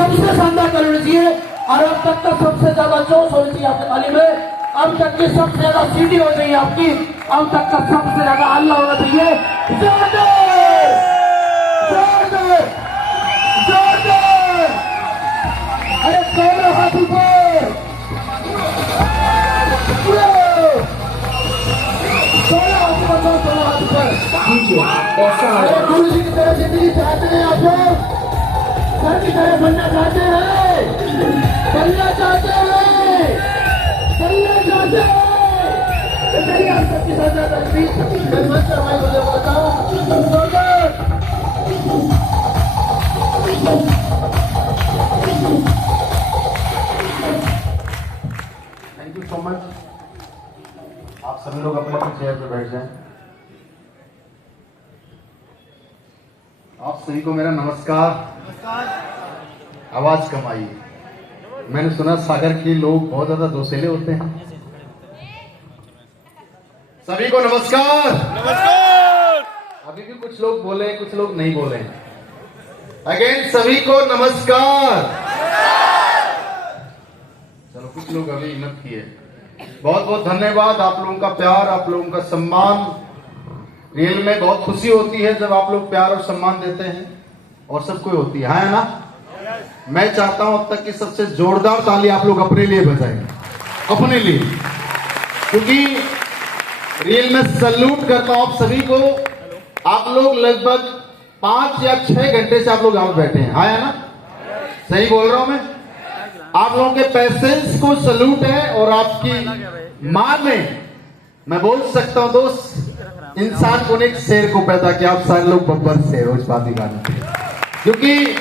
सबसे शानदार ताली होनी चाहिए। और अब तक का सबसे ज्यादा जोश होनी चाहिए आपके ताली में। अब तक की सबसे ज्यादा सीटी होनी चाहिए आपकी। अब तक का सबसे ज्यादा हल्ला होना चाहिए। जोरदार जोरदार जोरदार। अरे दोनों हाथ ऊपर, दोनों हाथ ऊपर। अरे गुरु जी की तरह जिंदगी चाहते हैं आप लोग? सर की तरह बनना चाहते हैं? बनना चाहते हैं? बनना चाहते हैं? चलिए आप सबके साथ मैं मंत्र भाई मुझे बताओ। Thank you so much. आप सभी लोग अपने अपने चेयर पर बैठ जाएं। आप सभी को मेरा नमस्कार। आवाज कम आई। मैंने सुना सागर के लोग बहुत ज्यादा दोसेले होते हैं। सभी को नमस्कार। नमस्कार। अभी भी कुछ लोग बोले, कुछ लोग नहीं बोले। अगेन सभी को नमस्कार। चलो कुछ लोग अभी हिम्मत किए। बहुत बहुत धन्यवाद। आप लोगों का प्यार, आप लोगों का सम्मान, रियल में बहुत खुशी होती है जब आप लोग प्यार और सम्मान देते हैं, और सबको होती है ना। मैं चाहता हूं अब तक की सबसे जोरदार ताली आप लोग अपने लिए बजाएं, अपने लिए, क्योंकि रियल में सैल्यूट करता हूं आप सभी को। आप लोग लगभग 5 या 6 घंटे से आप लोग यहां बैठे हैं, है ना? सही बोल रहा हूं मैं? आप लोगों के पैसेंस को सैल्यूट है। और आपकी मां ने, मैं बोल सकता हूं दोस्त, इंसान को एक शेर को पैदा किया। आप सारे लोग बब्बर शेर हो इस बात की गाने, क्योंकि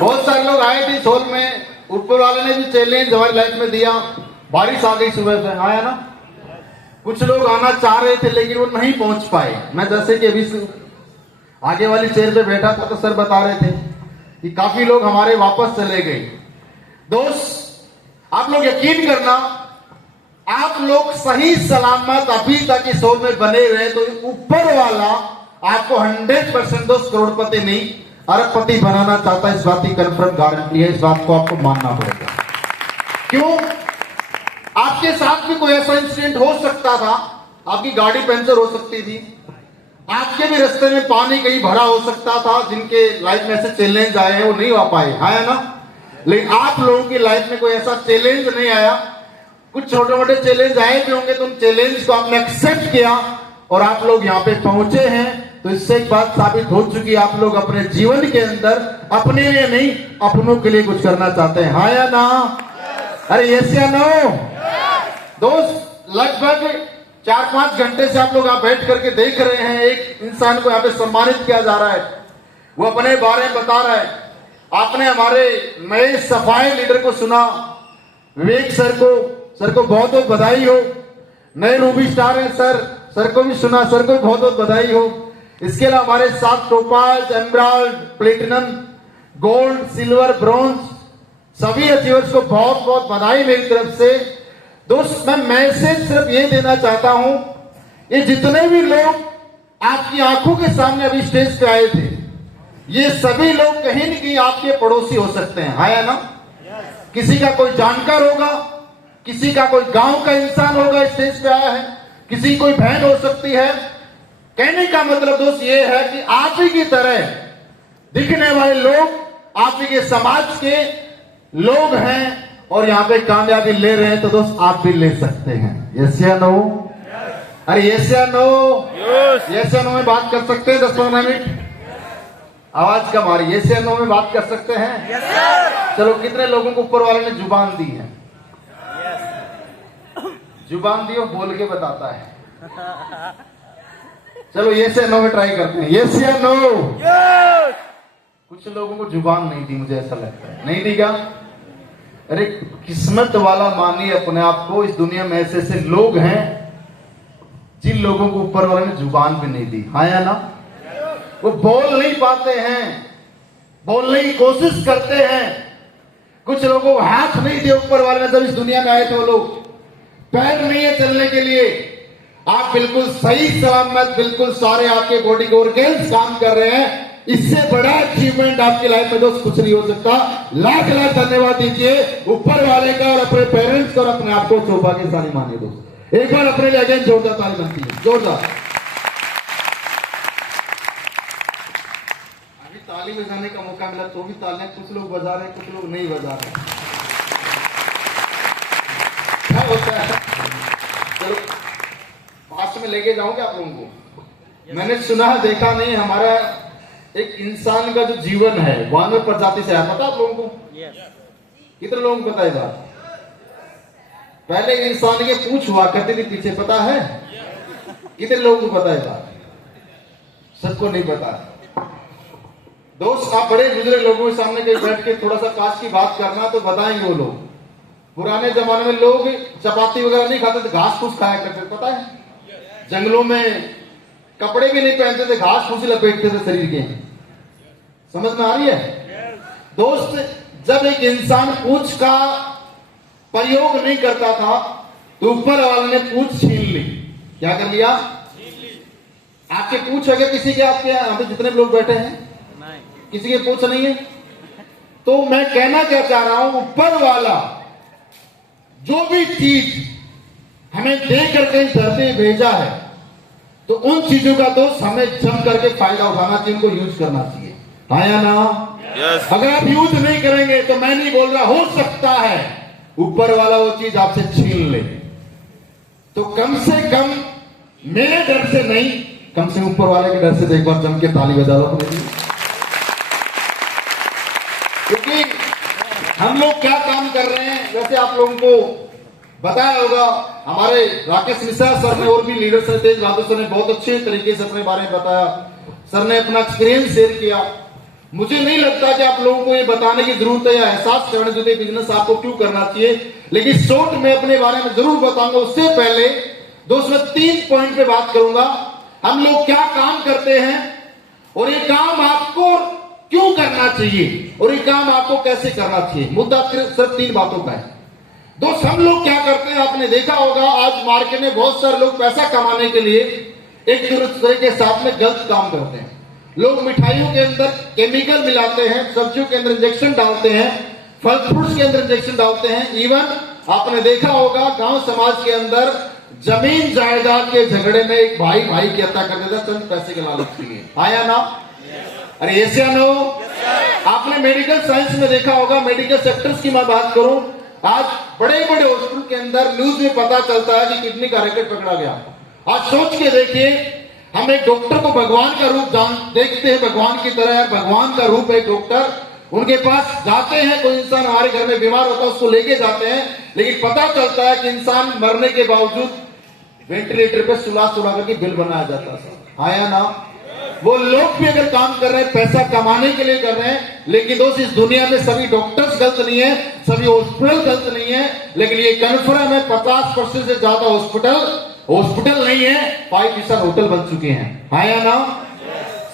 बहुत सारे लोग आए थे इस हॉल में। ऊपर वाले ने भी चैलेंज हमारी लाइफ में दिया। बारिश आ गई सुबह से, आया ना। कुछ लोग आना चाह रहे थे लेकिन वो नहीं पहुंच पाए। मैं जैसे कि अभी आगे वाली चेयर पे बैठा था तो सर बता रहे थे कि काफी लोग हमारे वापस चले गए। दोस्त आप लोग यकीन करना, आप लोग सही सलामत अभी तक इस हॉल में बने हुए तो ऊपर वाला आपको 100% दोस्त करोड़पति नहीं अरबपति बनाना चाहता है। इस बात की कंफर्म गारंटी है। इस बात को आपको मानना पड़ेगा। क्यों? आपके साथ भी कोई ऐसा इंसिडेंट हो सकता था, आपकी गाड़ी पंचर हो सकती थी, आपके भी रास्ते में पानी कहीं भरा हो सकता था। जिनके लाइफ में ऐसे चैलेंज आए हैं वो नहीं आ पाए, है ना? लेकिन आप लोगों की लाइफ में कोई ऐसा चैलेंज नहीं आया। कुछ छोटे मोटे चैलेंज आए भी होंगे तो उन चैलेंज को आपने एक्सेप्ट किया और आप लोग यहाँ पे पहुंचे हैं। तो इससे एक बात साबित हो चुकी है, आप लोग अपने जीवन के अंदर अपने लिए नहीं अपनों के लिए कुछ करना चाहते हैं, हाँ या ना? अरे यस या नो? दोस्त लगभग 4-5 घंटे से आप लोग यहाँ बैठ करके देख रहे हैं। एक इंसान को यहाँ पे सम्मानित किया जा रहा है, वो अपने बारे में बता रहा है। आपने हमारे नए सफाई लीडर को सुना, विवेक सर को बहुत बहुत बधाई हो। नए रूबी स्टार हैं सर को भी सुना, सर को भी बहुत बहुत बधाई हो। इसके अलावा हमारे साथ topaz, emerald, platinum, gold, silver, bronze सभी अचीवर्स को बहुत बहुत बधाई मेरी तरफ से। दोस्त मैं मैसेज सिर्फ ये देना चाहता हूं, ये जितने भी लोग आपकी आंखों के सामने अभी स्टेज पे आए थे, ये सभी लोग कहीं न कहीं आपके पड़ोसी हो सकते हैं, है ना? किसी का कोई जानकार होगा, किसी का कोई गांव का इंसान होगा स्टेज पे आया है, किसी कोई बहन हो सकती है। कहने का मतलब दोस्त ये है कि आप ही की तरह दिखने वाले लोग आप ही के समाज के लोग हैं और यहाँ पे कामयाबी ले रहे हैं। तो दोस्त आप भी ले सकते हैं, यस या नो? अरे यस या नो? यस या नो में बात कर सकते हैं 10-15 मिनट? आवाज कम आ रही, यस या नो में बात कर सकते हैं? yes, चलो कितने लोगों को ऊपर वाले ने जुबान दी है? जुबान दी हो बोल के बताता है। चलो यस या नो में ट्राई करते हैं, यस या नो? कुछ लोगों को जुबान नहीं दी, मुझे ऐसा लगता है। नहीं दी क्या? अरे किस्मत वाला मानिए अपने आप को। इस दुनिया में ऐसे ऐसे लोग हैं जिन लोगों को ऊपर वाले ने जुबान भी नहीं दी, हाँ या ना? वो बोल नहीं पाते हैं, बोलने की कोशिश करते हैं। कुछ लोगों को हाथ नहीं दिया ऊपर वाले ने जब इस दुनिया में आए थे वो लोग। पैर नहीं है चलने के लिए। आप बिल्कुल सही सलामत, बिल्कुल सारे आपके बॉडी के ऑर्गन्स काम कर रहे हैं। इससे बड़ा अचीवमेंट आपकी लाइफ में दोस्त कुछ नहीं हो सकता। लाख लाख धन्यवाद दीजिए ऊपर वाले का और अपने पेरेंट्स को और अपने आप को सौभाग्यशाली मानिए दोस्त। एक बार अपने लिए अगेन जोरदार ताली बनती है, जोरदार। अभी ताली बजाने का मौका मिला तो भी तालियां कुछ लोग बजा रहे हैं, कुछ लोग नहीं बजा रहे। क्या होता है, चलो पास में लेके जाऊंगे आप लोगों को। मैंने सुना देखा नहीं, हमारा एक इंसान का जो जीवन है वानर प्रजाति से है, पता आप लोगों को? कितने लोगों को पता है बात? पहले इंसान के पूंछ हुआ करती थी पीछे, पता है? कितने लोगों को पता है बात? सबको नहीं पता। दोस्त आप बड़े बुजुर्ग लोगों के सामने कहीं बैठ के थोड़ा सा काश की बात करना तो बताएंगे वो लोग। पुराने जमाने में लोग चपाती वगैरह नहीं खाते थे, घास फूस खाया करते थे, पता है? जंगलों में कपड़े भी नहीं पहनते थे, घास फूस लपेटते थे शरीर के। समझ में आ रही है दोस्त? जब एक इंसान पूंछ का प्रयोग नहीं करता था तो ऊपर वाले ने पूंछ छीन ली। क्या कर लिया? आपके पूंछ है किसी के? आपके यहां पे जितने लोग बैठे हैं किसी के पूंछ नहीं है? तो मैं कहना क्या चाह रहा हूं, ऊपर वाला जो भी चीज हमें दे करके इस धरती में भेजा है तो उन चीजों का दोस्त हमें जम करके फायदा उठाना चाहिए, उनको यूज करना चाहिए। आया ना? yes. अगर आप यूज नहीं करेंगे तो मैं नहीं बोल रहा, हो सकता है ऊपर वाला वो चीज आपसे छीन ले। तो कम से कम मेरे डर से नहीं, कम से ऊपर वाले के डर से एक बार जम के ताली बजा लो। क्योंकि हम लोग क्या काम कर रहे हैं, वैसे आप लोगों को बताया होगा, हमारे राकेश मिश्रा सर ने और भी लीडर्स ने, तेज बहादुर सर ने बहुत अच्छे तरीके से अपने बारे में बताया। सर ने अपना एक्सपीरियंस शेयर किया। मुझे नहीं लगता कि आप लोगों को ये बताने की जरूरत है या एहसास करने की बिजनेस आपको क्यों करना चाहिए, लेकिन शॉर्ट में अपने बारे में जरूर बताऊंगा। उससे पहले दोस्त मैं 3 पॉइंट पे बात करूंगा। हम लोग क्या काम करते हैं और ये काम आपको क्यों करना चाहिए और ये काम आपको कैसे करना चाहिए। मुद्दा सिर्फ 3 बातों का है दोस्त। हम लोग क्या करते हैं, आपने देखा होगा आज मार्केट में बहुत सारे लोग पैसा कमाने के लिए एक दूसरे के साथ में गलत काम करते हैं। लोग मिठाइयों के अंदर केमिकल मिलाते हैं, सब्जियों के अंदर इंजेक्शन डालते हैं, फल फ्रूट्स के अंदर इंजेक्शन डालते हैं। इवन आपने देखा होगा गांव समाज के अंदर जमीन जायदाद के झगड़े में एक भाई भाई की हत्या कर देता चंद पैसे के लालच के लिए। आया ना? अरे ऐसे ना हो। आपने मेडिकल साइंस में देखा होगा, मेडिकल सेक्टर्स की मैं बात करूं, आज बड़े बड़े हॉस्पिटल के अंदर न्यूज में पता चलता है कि किडनी का रैकेट पकड़ा गया। आज सोच के देखिए, हम एक डॉक्टर को भगवान का रूप देखते हैं, भगवान की तरह है, भगवान का रूप है डॉक्टर। उनके पास जाते हैं, कोई इंसान हमारे घर में बीमार होता है उसको लेके जाते हैं, लेकिन पता चलता है कि इंसान मरने के बावजूद वेंटिलेटर पे सुला करके बिल बनाया जाता है। आया ना? वो लोग भी अगर काम कर रहे हैं पैसा कमाने के लिए कर रहे हैं, लेकिन दोस्त इस दुनिया में सभी डॉक्टर्स गलत नहीं है, सभी हॉस्पिटल गलत नहीं है, लेकिन ये कन्फर्म है 50% से ज्यादा हॉस्पिटल नहीं है, 5 स्टार होटल बन चुके हैं। आया ना?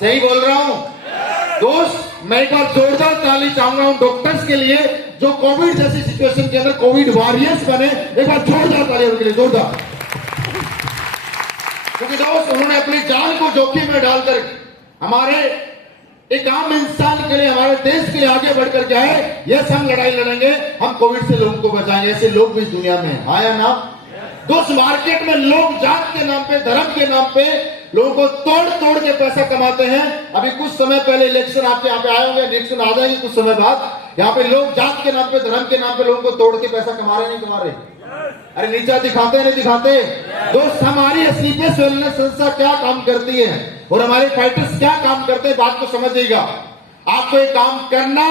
सही बोल रहा हूं दोस्त? मैं एक बार जोरदार ताली चाहूंगा उन डॉक्टर्स के लिए जो कोविड जैसी सिचुएशन के अंदर कोविड वॉरियर्स बने। एक बार जोरदार ताली उनके लिए, जोरदार। क्योंकि दोस्त उन्होंने अपनी जान को जोखिम में डालकर हमारे एक आम इंसान के लिए, हमारे देश के लिए आगे बढ़कर क्या है, यस हम लड़ाई लड़ेंगे, हम कोविड से लोगों को बचाएंगे। ऐसे लोग भी इस दुनिया में हैं। आया ना? दोस्त मार्केट में लोग जात के नाम पे, धर्म के नाम पे लोगों को तोड़ के पैसा कमाते हैं। अभी कुछ समय पहले इलेक्शन आपके यहाँ पे आए होंगे, इलेक्शन आ जाएंगे कुछ समय बाद, यहाँ पे लोग जात के नाम पे, धर्म के नाम पे लोगों को तोड़ के पैसा कमा रहे नहीं कमा रहे? अरे नीचा दिखाते नहीं दिखाते? दोस्त हमारी स्लीपर्स वेलनेस संस्था क्या काम करती है और हमारे फाइटर्स क्या काम करते हैं, बात को समझिएगा। आपको ये काम करना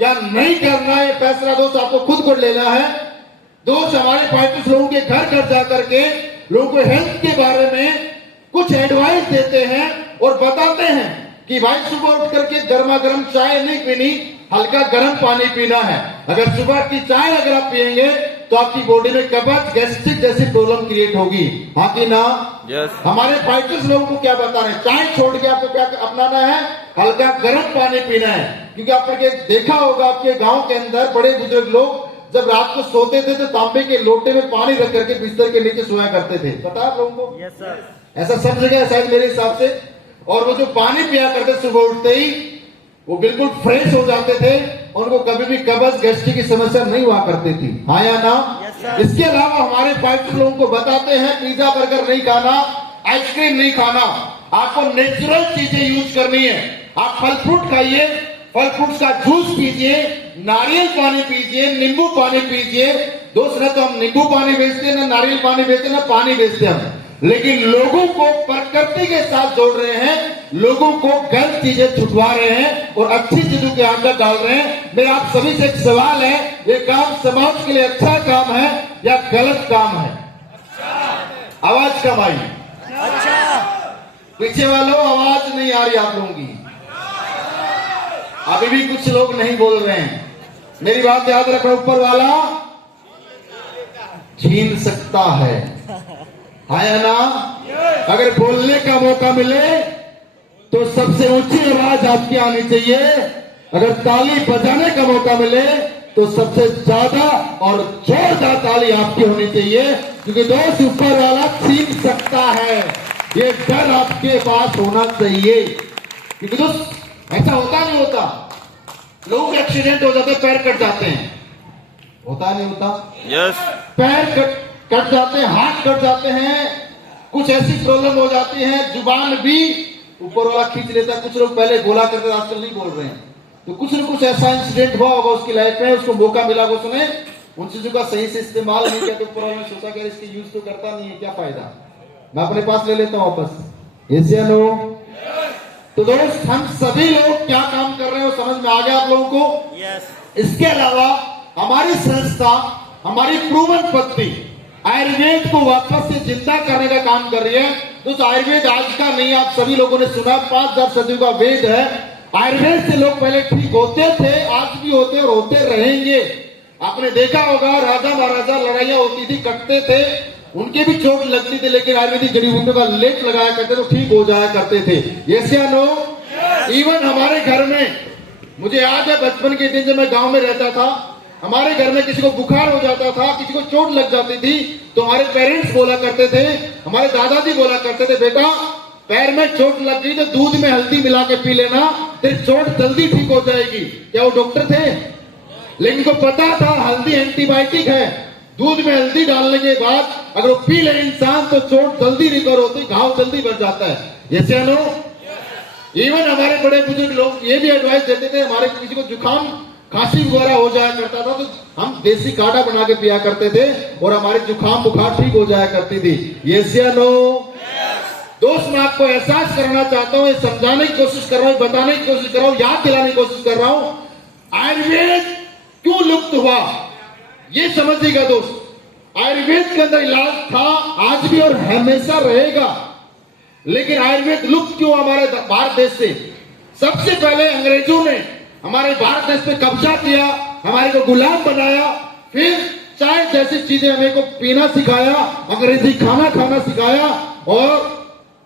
या नहीं करना है फैसला दोस्त आपको खुद को लेना है। दोस्त हमारे फाइटर्स लोगों के घर घर जाकर के लोगों को हेल्थ के बारे में कुछ एडवाइस देते हैं और बताते हैं कि भाई सुबह उठ करके गर्मा गर्म चाय नहीं पीनी, हल्का गर्म पानी पीना है। अगर सुबह की चाय अगर आप पिएंगे तो आपकी बॉडी में कब्ज, गैस्ट्रिक जैसी प्रॉब्लम क्रिएट होगी। हाँ कि ना? yes. हमारे फाइटर्स लोगों को क्या बता रहे हैं, चाय छोड़ के आपको क्या अपनाना है, हल्का गर्म पानी पीना है। क्योंकि आपने देखा होगा आपके गांव के अंदर बड़े बुजुर्ग लोग जब रात को सोते थे तो तांबे के लोटे में पानी रख करके बिस्तर के नीचे सोया करते थे। पता है आप लोगों को? yes, ऐसा सब जगह है शायद मेरे हिसाब से। और वो जो पानी पिया करते सुबह उठते ही वो बिल्कुल फ्रेश हो जाते थे, उनको कभी भी कब्ज गैस्ट्रिक की समस्या नहीं हुआ करती थी। हाँ या ना? इसके अलावा हमारे फाइटर लोगों को बताते हैं पिज्जा बर्गर नहीं खाना, आइसक्रीम नहीं खाना, आपको नेचुरल चीजें यूज करनी है। आप फल फ्रूट खाइए, फल फ्रूट का जूस पीजिए, नारियल पानी पीजिए, नींबू पानी पीजिए। दोस्त ना तो हम नींबू पानी बेचते हैं, ना नारियल पानी बेचते हैं, ना पानी बेचते हैं, लेकिन लोगों को प्रकृति के साथ जोड़ रहे हैं, लोगों को गलत चीजें छुटवा रहे हैं और अच्छी चीजों के अंदर डाल रहे हैं। मेरा आप सभी से एक सवाल है, ये काम समाज के लिए अच्छा काम है या गलत काम है? आवाज कम आई, पीछे वालों आवाज नहीं आ रही आप लोगों की, अभी भी कुछ लोग नहीं बोल रहे हैं। मेरी बात याद रखना, ऊपर वाला छीन सकता है या ना? अगर बोलने का मौका मिले तो सबसे ऊंची आवाज आपकी आनी चाहिए, अगर ताली बजाने का मौका मिले तो सबसे ज्यादा और जोरदार ताली आपकी होनी चाहिए, क्योंकि दोस्त ऊपर वाला छीन सकता है, ये डर आपके पास होना चाहिए। क्योंकि दोस्त ऐसा होता नहीं होता, लोगों के एक्सीडेंट हो जाते, पैर कट जाते हैं, होता नहीं होता? यस। पैर कट जाते हैं, हाथ कट जाते हैं, कुछ ऐसी प्रॉब्लम हो जाती है, जुबान भी ऊपर वाला खींच लेता है। कुछ लोग पहले बोला करते, आजकल नहीं बोल रहे हैं, तो कुछ न कुछ ऐसा इंसिडेंट हुआ होगा उसकी लाइफ में, उसको मौका मिला, उसने उन चीजों का सही से इस्तेमाल नहीं किया, तो ऊपर वाला ने सोचा कि इसके यूज तो करता नहीं है, क्या फायदा, मैं अपने पास ले लेता हूं वापस। यस या नो? तो दोस्त हम सभी लोग क्या काम कर रहे हैं वो समझ में आ गया आप लोगों को? इसके अलावा हमारी संस्था, हमारी प्रूवन पद्धति आयुर्वेद को वापस से जिंदा करने का काम कर रही है। तो आयुर्वेद आज का नहीं, आप सभी लोगों ने सुना, 5000 सदियों का वेद है। आयुर्वेद से लोग पहले ठीक होते थे, आज भी होते और होते रहेंगे। आपने देखा होगा राजा महाराजा लड़ाइयां होती थी, कटते थे, उनके भी चोट लगती थी, लेकिन आयुर्वेदिक जड़ी बूटियों का लेप लगाया करते तो ठीक हो जाया करते थे। यस या नो? इवन हमारे घर में मुझे याद है बचपन के दिन जब मैं गांव में रहता था, हमारे घर में किसी को बुखार हो जाता था, किसी को चोट लग जाती थी, तो हमारे पेरेंट्स बोला करते थे, हमारे दादाजी बोला करते थे, बेटा पैर में चोट लग गई तो दूध में हल्दी मिला के पी लेना, तेरी चोट जल्दी ठीक हो जाएगी। क्या वो डॉक्टर थे? लेकिन उनको पता था हल्दी एंटीबायोटिक है, दूध में हल्दी डालने के बाद अगर वो पी ले इंसान तो चोट जल्दी रिकवर होती, घाव जल्दी बढ़ जाता है। यस या नो? इवन हमारे बड़े बुजुर्ग लोग ये भी एडवाइस देते थे, हमारे किसी को जुकाम खांसी वगैरह हो जाया करता था तो हम देसी काढ़ा बना के पिया करते थे और हमारे जुकाम बुखार ठीक हो जाया करती थी। यस या नो? दोस्त मैं आपको एहसास करना चाहता हूं, समझाने की कोशिश कर रहा हूं, बताने की कोशिश कर रहा हूं, याद दिलाने की कोशिश कर रहा हूं, आयुर्वेद क्यों लुप्त हुआ ये समझिएगा दोस्त। आयुर्वेद के अंदर इलाज था, आज भी और हमेशा रहेगा, लेकिन आयुर्वेद लुप्त क्यों हमारे भारत देश से? सबसे पहले अंग्रेजों ने हमारे भारत देश पे कब्जा किया, हमारे को गुलाम बनाया, फिर चाय जैसी चीजें हमें को पीना सिखाया, अंग्रेजी खाना खाना सिखाया और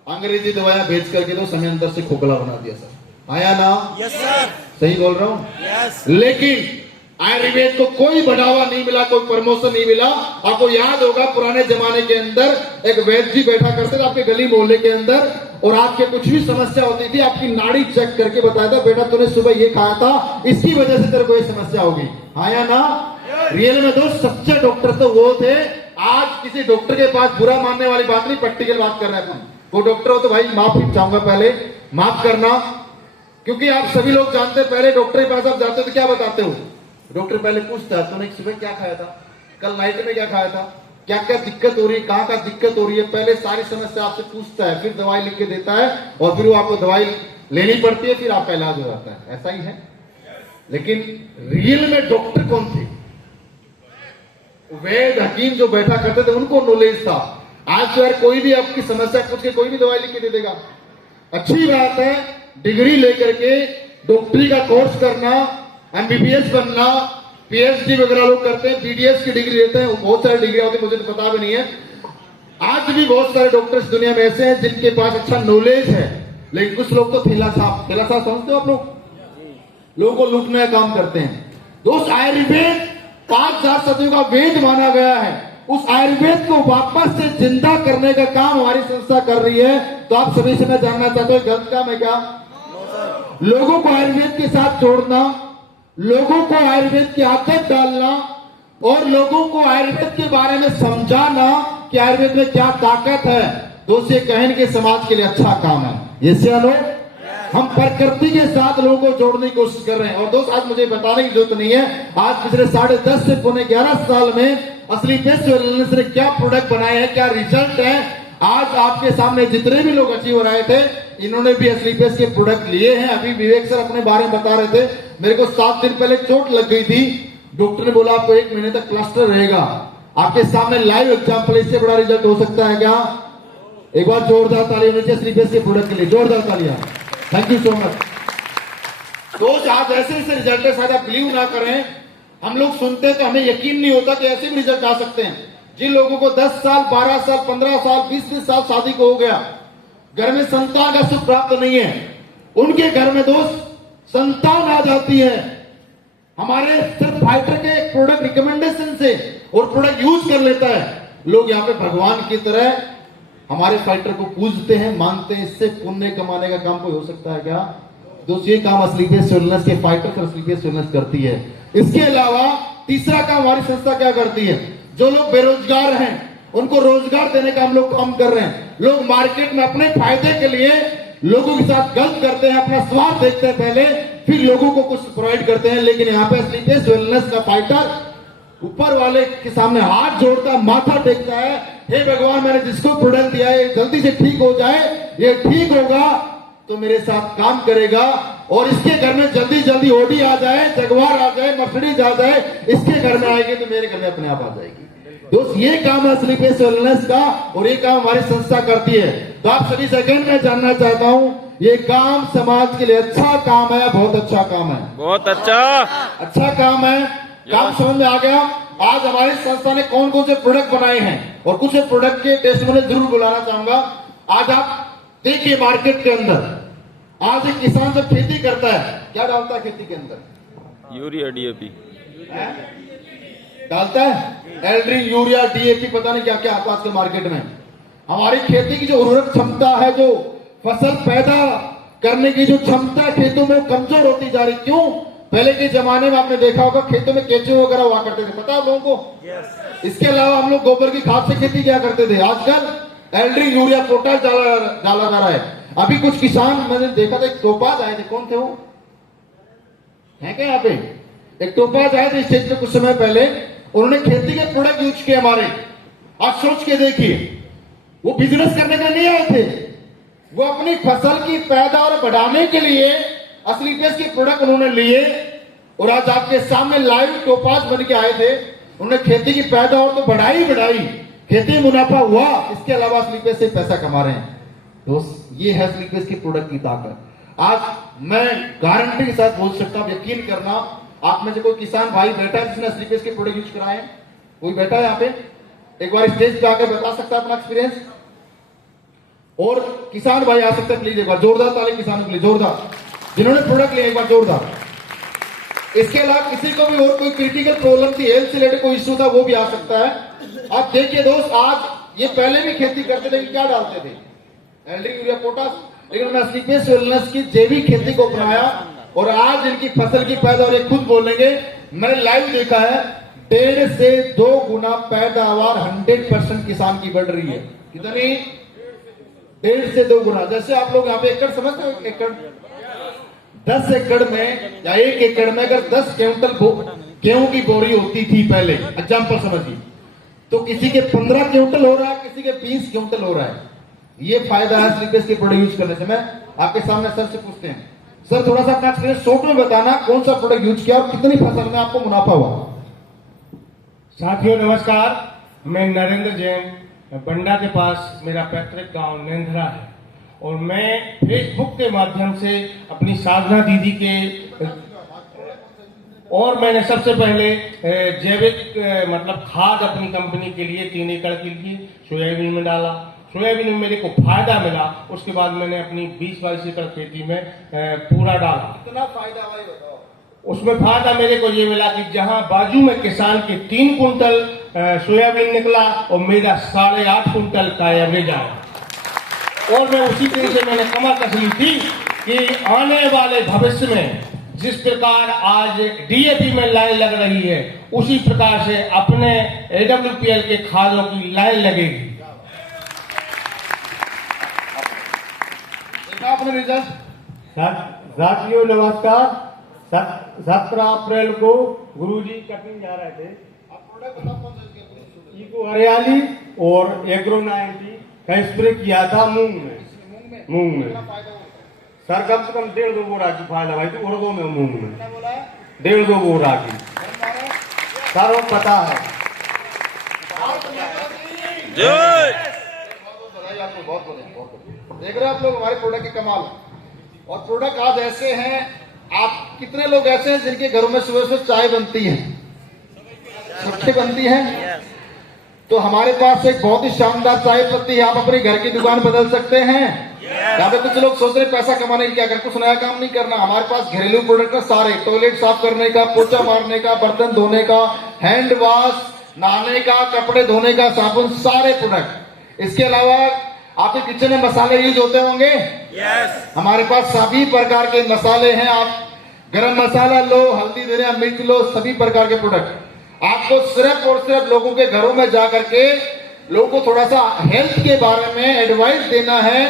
अंग्रेजी दवाइयां बेच करके तो समय अंदर से खोखला बना दिया। सर आया ना? यस सर, सही बोल रहा हूं? यस। लेकिन आयुर्वेद को कोई बढ़ावा नहीं मिला, कोई प्रमोशन नहीं मिला। आपको याद होगा पुराने जमाने के अंदर एक वैद्य जी बैठा करते थे आपके गली मोहल्ले के अंदर, और आपके कुछ भी समस्या होती थी आपकी नाड़ी चेक करके बताया था, बेटा तूने सुबह ये खाया था, इसकी वजह से तेरे को ये समस्या होगी। हाँ या ना? रियल में दोस्त सच्चे डॉक्टर तो वो थे। आज किसी डॉक्टर के पास बुरा मानने वाली बात नहीं, प्रैक्टिकल बात कर रहे हैं। वो डॉक्टर हो तो भाई माफी चाहूंगा, पहले माफ करना, क्योंकि आप सभी लोग जानते हैं पहले डॉक्टर के पास आप जाते हो तो क्या बताते हो? डॉक्टर पहले पूछता है तूने सुबह क्या खाया था, कल नाइट में क्या खाया था, क्या क्या दिक्कत हो रही है, कहाँ का दिक्कत हो रही है, पहले सारी समस्या आपसे पूछता है, फिर दवाई लिख के देता है और फिर वो आपको दवाई लेनी पड़ती है, फिर आपका इलाज हो जाता है। ऐसा ही है। लेकिन रियल में डॉक्टर कौन थे? वैद हकीम जो बैठा करते थे, उनको नॉलेज था। आज तो यार कोई भी आपकी समस्या पूछ के कोई भी दवाई लिख के दे देगा। अच्छी बात है डिग्री लेकर के डॉक्टरी का कोर्स करना, एमबीबीएस बनना, पीएचडी वगैरह लोग करते हैं, बीडीएस की डिग्री लेते हैं, बहुत सारी डिग्री होती है, मुझे तो पता भी नहीं है। आज भी बहुत सारे डॉक्टर्स दुनिया में ऐसे हैं जिनके पास अच्छा नॉलेज है, लेकिन कुछ लोग तो थैला साफ समझते हो आप लोग, लोगों को लूटने का काम करते हैं। दोस्त आयुर्वेद 5000 सदियों का वेद माना गया है, उस आयुर्वेद को वापस से जिंदा करने का काम हमारी संस्था कर रही है। तो आप सभी से मैं जानना चाहता हूँ, गलत काम है क्या? लोगों को आयुर्वेद के साथ जोड़ना, लोगों को आयुर्वेद की आदत डालना और लोगों को आयुर्वेद के बारे में समझाना कि आयुर्वेद में क्या ताकत है, दोस्त ये कहने के समाज के लिए अच्छा काम है। ये सियानो हम प्रकृति के साथ लोगों को जोड़ने की कोशिश कर रहे हैं। और दोस्त आज मुझे बताने की जरूरत नहीं है, आज पिछले 10.5 से पौने 11 साल में असली बेस्ट वेलनेस ने क्या प्रोडक्ट बनाए हैं, क्या रिजल्ट है, आज आपके सामने जितने भी लोग अचीवर आए थे इन्होंने भी असली बेस्ट के प्रोडक्ट लिए हैं। अभी विवेक सर अपने बारे में बता रहे थे, मेरे को 7 दिन पहले चोट लग गई थी, डॉक्टर ने बोला आपको 1 महीने तक प्लास्टर रहेगा। आपके सामने लाइव एग्जाम्पल, इससे बड़ा रिजल्ट हो सकता है क्या? एक बार जोरदार ताली होनी चाहिए असली बेस्ट के प्रोडक्ट के लिए, जोरदार तालियां। Thank you so much. दोस्त आज ऐसे ऐसे रिजल्ट है, शायद आप बिलीव ना करें, हम लोग सुनते हैं तो हमें यकीन नहीं होता कि ऐसे भी रिजल्ट आ सकते हैं। जिन लोगों को 10 साल 12 साल 15 साल 20 साल शादी को हो गया, घर में संतान का सुख प्राप्त नहीं है, उनके घर में दोस्त संतान आ जाती है हमारे सिर्फ फाइटर के प्रोडक्ट रिकमेंडेशन से, और प्रोडक्ट यूज कर लेता है। लोग यहाँ पे भगवान की तरह हमारे फाइटर को पूजते हैं, मानते हैं। इससे पुण्य कमाने का काम कोई हो सकता है क्या? दोस्त ये काम असली बेस्ट वेलनेस के फाइटर और असली बेस्ट वेलनेस करती है। इसके अलावा तीसरा काम हमारी संस्था क्या करती है, जो लोग बेरोजगार हैं उनको रोजगार देने का हम लोग काम कर रहे हैं। लोग मार्केट में अपने फायदे के लिए लोगों के साथ गलत करते हैं, अपना स्वार्थ देखते हैं पहले, फिर लोगों को कुछ प्रोवाइड करते हैं। लेकिन यहाँ पे असली बेस्ट वेलनेस का फाइटर ऊपर वाले के सामने हाथ जोड़ता है, माथा टेकता है, हे भगवान मैंने जिसको प्रोडक्ट दिया है जल्दी से ठीक हो जाए, ये ठीक होगा तो मेरे साथ काम करेगा, और इसके घर में जल्दी जल्दी ओडी आ जाए, जगवार आ जाए, मर्सिडीज आ जाए, इसके घर में आएगी तो मेरे घर में अपने आप आ जाएगी। दोस्त ये काम है असली बेस्ट वेलनेस का, और ये काम हमारी संस्था करती है। तो आप सभी सेकंड में जानना चाहता हूँ, ये काम समाज के लिए अच्छा काम है, बहुत अच्छा काम है, बहुत अच्छा काम है। काम समझ में आ गया? आज हमारी संस्था ने कौन कौन से प्रोडक्ट बनाए हैं और कुछ प्रोडक्ट के टेस्टिमोनियल जरूर बुलाना चाहूंगा। आज आप देखिए मार्केट के अंदर, आज एक किसान जब खेती करता है क्या डालता है खेती के अंदर? यूरिया डीएपी डालता है, एल्ड्री यूरिया डीएपी पता नहीं क्या क्या आता है आजकल मार्केट में। हमारी खेती की जो उर्वरक क्षमता है, जो फसल पैदा करने की जो क्षमता है खेतों में, कमजोर होती जा रही। क्यों? पहले के जमाने में आपने देखा होगा खेतों में केंचुए वगैरह हुआ करते थे, पता है लोगों को? इसके अलावा हम लोग गोबर की खाद से खेती किया करते थे। आजकल एल्ड्री यूरिया पोटाश डाला जा रहा है। अभी कुछ किसान मैंने देखा था, एक टोपाज आए थे, कौन थे वो? है क्या यहाँ पे? एक टोपाज आए थे स्टेज पे कुछ समय पहले, उन्होंने खेती के प्रोडक्ट यूज किए हमारे। आप सोच के देखिए, वो बिजनेस करने के लिए नहीं आए थे, वो अपनी फसल की पैदावार बढ़ाने के लिए असली बेस्ट के प्रोडक्ट उन्होंने लिए, और आज आपके सामने लाइव टोपाज बन के आए थे। उन्होंने खेती की पैदावार तो बढ़ाई, खेती में मुनाफा हुआ, इसके अलावा असली बेस्ट से पैसा कमा रहे हैं। दोस्त ये है असली बेस्ट के प्रोडक्ट की ताकत। आज मैं गारंटी के साथ बोल सकता हूं, यकीन करना, आप में से कोई किसान भाई बैठा है जिसने असली बेस्ट के प्रोडक्ट यूज कराए हैं? कोई बैठा है यहाँ पे? एक बार स्टेज पे आकर बता सकता है अपना एक्सपीरियंस? और किसान भाई आ सकते हैं प्लीज, एक बार जोरदार ताली किसानों के लिए, जोरदार, जिन्होंने प्रोडक्ट लिया एक बार जोरदार। इसके अलावा किसी को भी और कोई क्रिटिकल प्रॉब्लम थी, हेल्थ से रिलेटेड कोई इश्यू था, वो भी आ सकता है। आप देखिए दोस्त, आज ये पहले भी खेती करते थे, क्या डालते थे? एल्ड्री यूरिया पोटाश, लेकिन उन्होंने असली बेस्ट वेलनेस की जैविक खेती को अपनाया, और आज इनकी फसल की पैदावार खुद बोलेंगे, मैंने लाइव देखा है, 1.5 से 2 गुना पैदावार 100% किसान की बढ़ रही है। कितनी? 1.5 से 2 गुना। जैसे आप लोग यहाँ पे एकड़ समझते हो, एकड़ 10 एकड़ में या 1 एकड़ में अगर 10 क्विंटल गेहूं की बोरी होती थी पहले, एग्जाम्पल समझिए, तो किसी के 15 क्विंटल हो रहा है, किसी के 20 क्विंटल हो रहा है। ये फायदा है असली बेस्ट के प्रोडक्ट यूज करने से। मैं आपके सामने सर से पूछते हैं, सर थोड़ा सा अपना एक्सपीरियंस शॉर्ट में बताना, कौन सा प्रोडक्ट यूज किया और कितनी फसल में आपको मुनाफा हुआ? साथियों नमस्कार, मैं नरेंद्र जैन, बंडा के पास मेरा पैतृक गांव नेंद्रा है, और मैं फेसबुक के माध्यम से अपनी साधना दीदी के, और मैंने सबसे पहले जैविक मतलब खाद अपनी कंपनी के लिए 3 एकड़ के लिए सोयाबीन में डाला। सोयाबीन में मेरे को फायदा मिला, उसके बाद मैंने अपनी 20-22 एकड़ खेती में पूरा डाला। कितना फायदा हुआ ये बताओ? उसमें फायदा मेरे को ये मिला कि जहां बाजू में किसान के 3 कुंटल सोयाबीन निकला और मेरा 8.5 कुंटल का एवरेज आया। और मैं उसी तरह से मैंने कमर कस ली थी कि आने वाले भविष्य में जिस प्रकार आज डीएपी में लाइन लग रही है, उसी प्रकार से अपने AWPL के खादों की लाइन लगेगी। देखा आपने रिजल्ट? साथियों नमस्कार। 17 अप्रैल को गुरुजी कटिंग जा रहे थे। आप प्रोडक्ट बताओ कौन सा इसके? इको हरियाली और एग्रो 90 का स्प्रे किया था मूंग में। कितना फायदा होता है? सर कम से कम 1.5-2 बोरा की फायदा भाई, तो उर्दू में मूंग में कितना बोला है? 1.5-2 बोरा की। सर वो पता है। जय बधाई आपको, बहुत बहुत। देख रहे हो आप लोग हमारे प्रोडक्ट के कमाल। और प्रोडक्ट आज ऐसे हैं, आप कितने लोग ऐसे हैं जिनके घरों में सुबह सुबह चाय बनती है, सबसे बनती है? तो हमारे पास एक बहुत ही शानदार चाय पत्ती है, आप अपने घर की दुकान बदल सकते हैं। यहाँ पे कुछ लोग सोच रहे पैसा कमाने की क्या कर, कुछ नया काम नहीं करना। हमारे पास घरेलू प्रोडक्ट है सारे, टॉयलेट साफ करने का, पोछा मारने का, बर्तन धोने का, हैंड वॉश, नहाने का, कपड़े धोने का, साबुन, सारे प्रोडक्ट। इसके अलावा आपके किचन में मसाले यूज होते होंगे। हमारे पास सभी प्रकार के मसाले हैं। आप गरम मसाला लो, हल्दी धनिया मिर्च लो, सभी प्रकार के प्रोडक्ट। आपको सिर्फ और सिर्फ लोगों के घरों में जाकर के लोगों को थोड़ा सा हेल्थ के बारे में एडवाइस देना है,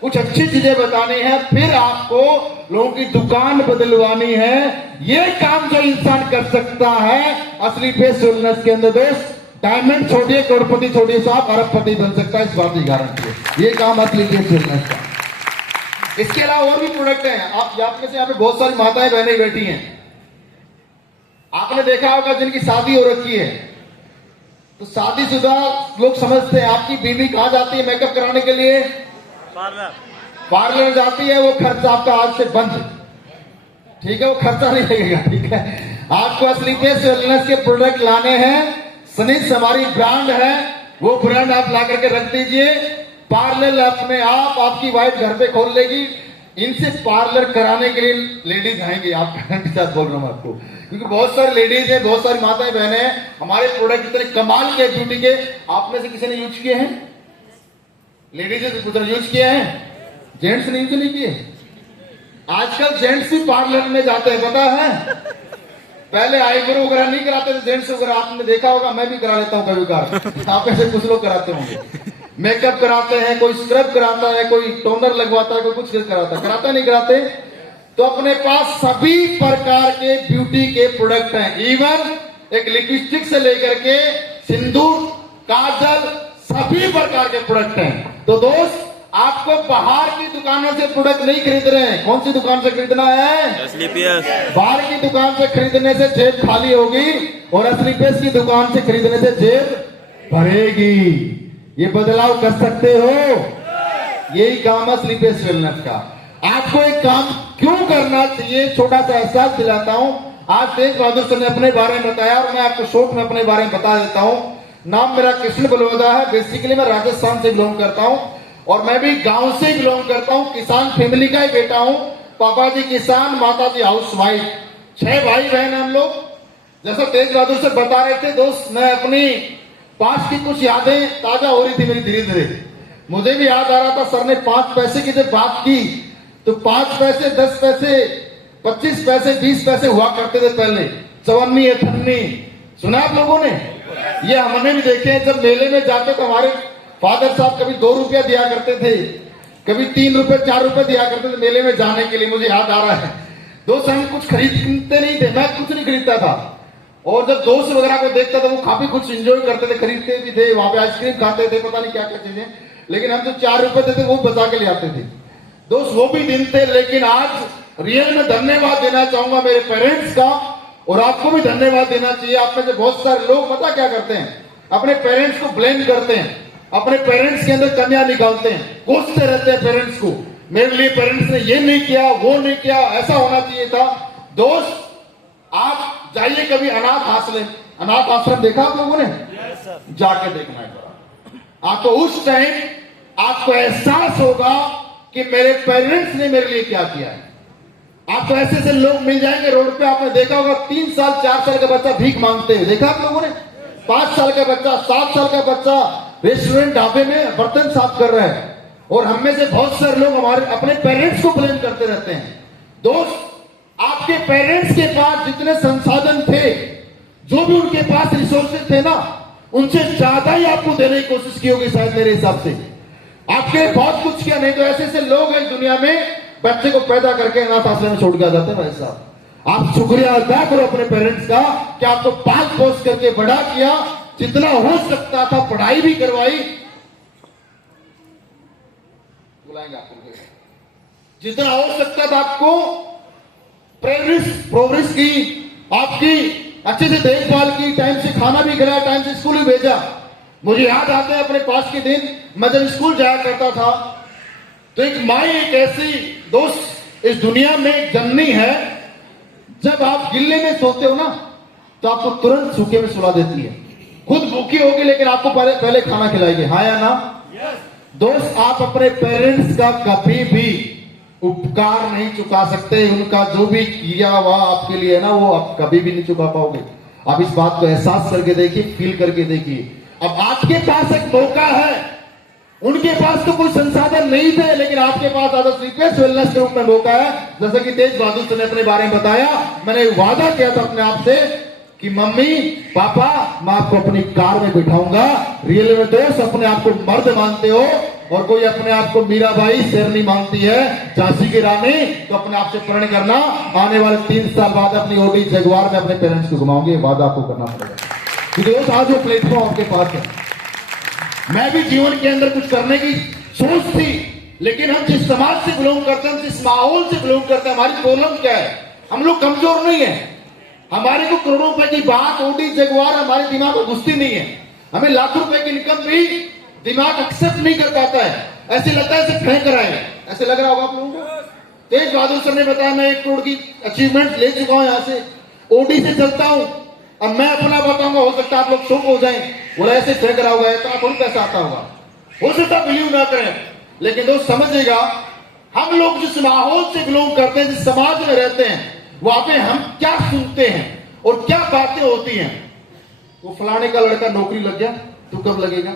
कुछ अच्छी चीजें बतानी है, फिर आपको लोगों की दुकान बदलवानी है। ये काम जो इंसान कर सकता है असली फेस वेलनेस के अंदर दोस्त, डायमंड छोड़िए, करोड़पति छोड़िए, साहब अरबपति बन सकता है, इस बात की गारंटी है। ये काम असली फेस वेलनेस का। इसके अलावा और भी प्रोडक्ट हैं। आप में से यहाँ पे बहुत सारी माताएं बहनें बैठी हैं, आपने देखा होगा जिनकी शादी हो रखी है, तो शादीशुदा लोग समझते हैं आपकी बीवी कहां जाती है मेकअप कराने के लिए? पार्लर जाती है। वो खर्चा आपका आज से बंद, ठीक है? वो खर्चा नहीं लगेगा, ठीक है? आपको असली फेस वेलनेस के प्रोडक्ट लाने हैं। सनिस हमारी ब्रांड है, वो ब्रांड आप ला करके रख दीजिए। पार्लर अपने आप आपकी वाइफ घर पे खोल लेगी। इनसे पार्लर कराने के लिए लेडीज आएंगे, आप गारंटी साथ बोल रहा हूं आपको, क्योंकि बहुत सारी लेडीज है, बहुत सारी माताएं बहनें हैं। हमारे प्रोडक्ट इतने कमाल के ब्यूटी के, आप में से किसी ने यूज किए हैं? लेडीज ने यूज किए हैं, जेंट्स ने यूज नहीं किए। आजकल जेंट्स भी पार्लर में जाते हैं, पता है? पहले आईब्रो वगैरह नहीं कराते थे जेंट्स वगैरह, आपने देखा होगा, मैं भी करा लेता हूं कभी कभार, आप ऐसे कुछ लोग कराते होंगे। मेकअप कराते हैं, कोई स्क्रब कराता है, कोई टोनर लगवाता है, कोई कुछ कराता नहीं कराते। तो अपने पास सभी प्रकार के ब्यूटी के प्रोडक्ट हैं। इवन एक लिपस्टिक से लेकर के सिंदूर, काजल, सभी प्रकार के प्रोडक्ट हैं। तो दोस्त, आपको बाहर की दुकानों से प्रोडक्ट नहीं खरीद रहे हैं। कौन सी दुकान से खरीदना है? असली पेस। बाहर की दुकान से खरीदने से जेब खाली होगी और असली पेस की दुकान से खरीदने से जेब भरेगी। ये बदलाव कर सकते हो, यही काम असली फेस वेलनेस का। आपको एक काम क्यों करना चाहिए, छोटा सा एहसास दिलाता हूं। आज तेज बहादुर सर ने अपने बारे में बताया और मैं आपको शॉर्ट में अपने बारे में बता देता हूं। नाम मेरा कृष्ण बलवदा है। बेसिकली मैं राजस्थान से बिलोंग करता हूं और मैं भी गांव से बिलोंग करता हूं। किसान फैमिली का ही बेटा हूं। पापा जी किसान, माता जी हाउस वाइफ, 6 भाई बहन हम लोग। जैसा तेज बहादुर सर बता रहे थे दोस्त, मैं अपनी पास की कुछ यादें ताजा हो रही थी मेरी धीरे धीरे। मुझे भी याद आ रहा था, सर ने 5 पैसे की जब बात की तो 5 पैसे, 10 पैसे, 25 पैसे, 20 पैसे हुआ करते थे पहले। 54, 58 सुना आप लोगों ने? ये हमने भी देखे हैं। जब मेले में जाते तो हमारे फादर साहब कभी 2 रुपया दिया करते थे, कभी 3 रुपए 4 रुपए दिया करते थे मेले में जाने के लिए। मुझे याद आ रहा है दोस्त, हम कुछ खरीदते नहीं थे, मैं कुछ नहीं खरीदता था। और जब दोस्त वगैरह को देखता था वो काफी कुछ एंजॉय करते थे, खरीदते भी थे, वहां पे आइसक्रीम खाते थे, पता नहीं क्या क्या चीजें। लेकिन हम जो 4 रुपए देते वो बचा के ले आते थे दोस्त, वो भी दिन थे। लेकिन आज रियल में धन्यवाद देना चाहूंगा मेरे पेरेंट्स का, और आपको भी धन्यवाद देना चाहिए। आप में से बहुत सारे लोग पता क्या करते हैं, अपने पेरेंट्स को ब्लेम करते हैं, अपने पेरेंट्स के अंदर कमियां निकालते हैं, कोसते रहते हैं पेरेंट्स को। मेरे लिए पेरेंट्स ने ये नहीं किया, वो नहीं किया, ऐसा होना चाहिए था। दोस्त, आप जाइए कभी अनाथ आश्रम देखा आप लोगों ने? जाके देखना है। आपको उस टाइम आपको एहसास होगा कि मेरे पेरेंट्स ने मेरे लिए क्या किया है। आपको ऐसे ऐसे लोग मिल जाएंगे रोड पे, आपने देखा होगा 3 साल 4 साल का बच्चा भीख मांगते हैं, देखा आप लोगों ने? 5 साल का बच्चा, 7 साल का बच्चा रेस्टोरेंट ढाबे में बर्तन साफ कर रहा है। और हम में से बहुत सारे लोग हमारे अपने पेरेंट्स को ब्लेम करते रहते हैं। दोस्त, आपके पेरेंट्स के पास जितने संसाधन थे, जो भी उनके पास रिसोर्सेज थे ना, उनसे ज्यादा ही आपको देने की कोशिश की होगी शायद, मेरे हिसाब से। आपके बहुत कुछ किया, नहीं तो ऐसे ऐसे लोग हैं दुनिया में, बच्चे को पैदा करके अनाथ आश्रम में छोड़ के आ जाते हैं। भाई साहब, आप शुक्रिया अदा करो अपने पेरेंट्स का कि आपको पाल पोस करके बड़ा किया, जितना हो सकता था पढ़ाई भी करवाई, बुलाएंगे आपको, जितना हो सकता था आपको प्रोग्रेस की, आपकी अच्छे से देखभाल की, टाइम से खाना भी खिलाया, टाइम से स्कूल भी भेजा। मुझे याद आते हैं अपने पास के दिन, मैं जब स्कूल जाया करता था तो एक माँ एक ऐसी दोस्त इस दुनिया में जननी है, जब आप गिल्ले में सोते हो ना तो आपको तुरंत सूखे में सुला देती है। खुद भूखी होगी लेकिन आपको पहले खाना खिलाएगी, हाँ या ना? दोस्त, आप अपने पेरेंट्स का कभी भी उपकार नहीं चुका सकते। उनका जो भी किया हुआ आपके लिए है ना, वो आप कभी भी नहीं चुका पाओगे। आप इस बात को एहसास करके देखिए, फील करके देखिए। अब आपके पास एक मौका है, उनके पास तो कोई संसाधन नहीं थे, लेकिन आपके पास आदर्श रिक्वेस्ट वेलनेस के रूप में मौका है। जैसे कि तेज बहादुर सर ने अपने बारे में बताया, मैंने वादा किया था अपने आप से कि मम्मी पापा मैं आपको अपनी कार में बिठाऊंगा। रियल में दोस्त, अपने आप को मर्द मानते हो और कोई अपने आप को मीराबाई शेरनी मानती है, झांसी की रानी, तो अपने आप से प्रण करना, आने वाले 3 साल बाद अपनी ओडी जगुआर में अपने पेरेंट्स को घुमाओगे। वादा आपको करना पड़ेगा, क्योंकि दोस्त आज वो प्लेटफॉर्म आपके पास है। मैं भी जीवन के अंदर कुछ करने की सोच थी, लेकिन हम जिस समाज से बिलोंग करते हैं, हम जिस माहौल से बिलोंग करते हैं, हमारी प्रॉब्लम क्या है? हम लोग कमजोर नहीं है, हमारे को करोड़ों रुपए की बात, ओडी जगुआर हमारे दिमाग में घुसती नहीं है। हमें लाखों रुपए की इनकम भी दिमाग एक्सेप्ट नहीं कर पाता है, ऐसे लगता है ऐसे फेंक रहा है। ऐसे लग रहा होगा आप लोगों को। तेज बहादुर सर ने बताया मैं 1 करोड़ की अचीवमेंट ले चुका हूं, यहां से ओडी से चलता हूं। अब मैं अपना बताऊंगा, हो सकता है आप लोग शौक हो जाएं, बोला ऐसे फेंक रहा होगा, इतना थोड़ी पैसा आता होगा, हो सकता बिलीव ना करें। लेकिन दोस्त समझिएगा, हम लोग जिस माहौल से बिलोंग करते हैं, जिस समाज में रहते हैं, वहां पे हम क्या सुनते हैं और क्या बातें होती हैं। वो फलाने का लड़का नौकरी लग गया, तू कब लगेगा?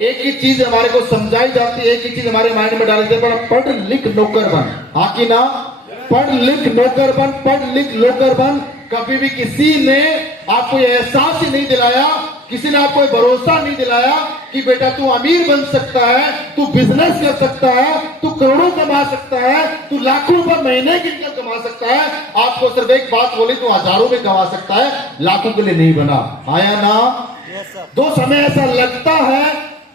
एक ही चीज हमारे को समझाई जाती है, एक ही चीज हमारे माइंड में डाली जाती है, पढ़ लिख नौकर बन। हाँ कि ना? पढ़ लिख नौकर बन, पढ़ लिख नौकर बन। कभी भी किसी ने आपको यह एहसास ही नहीं दिलाया, किसी ने आपको भरोसा नहीं दिलाया कि बेटा तू अमीर बन सकता है, तू बिजनेस कर सकता है, तू करोड़ों कमा सकता है, तू लाखों रुपए महीने की इनकम कमा सकता है। आपको सिर्फ एक बात बोली, तू हजारों में कमा सकता है, लाखों के लिए नहीं बना। आया ना? दोस्त, हमें ऐसा लगता है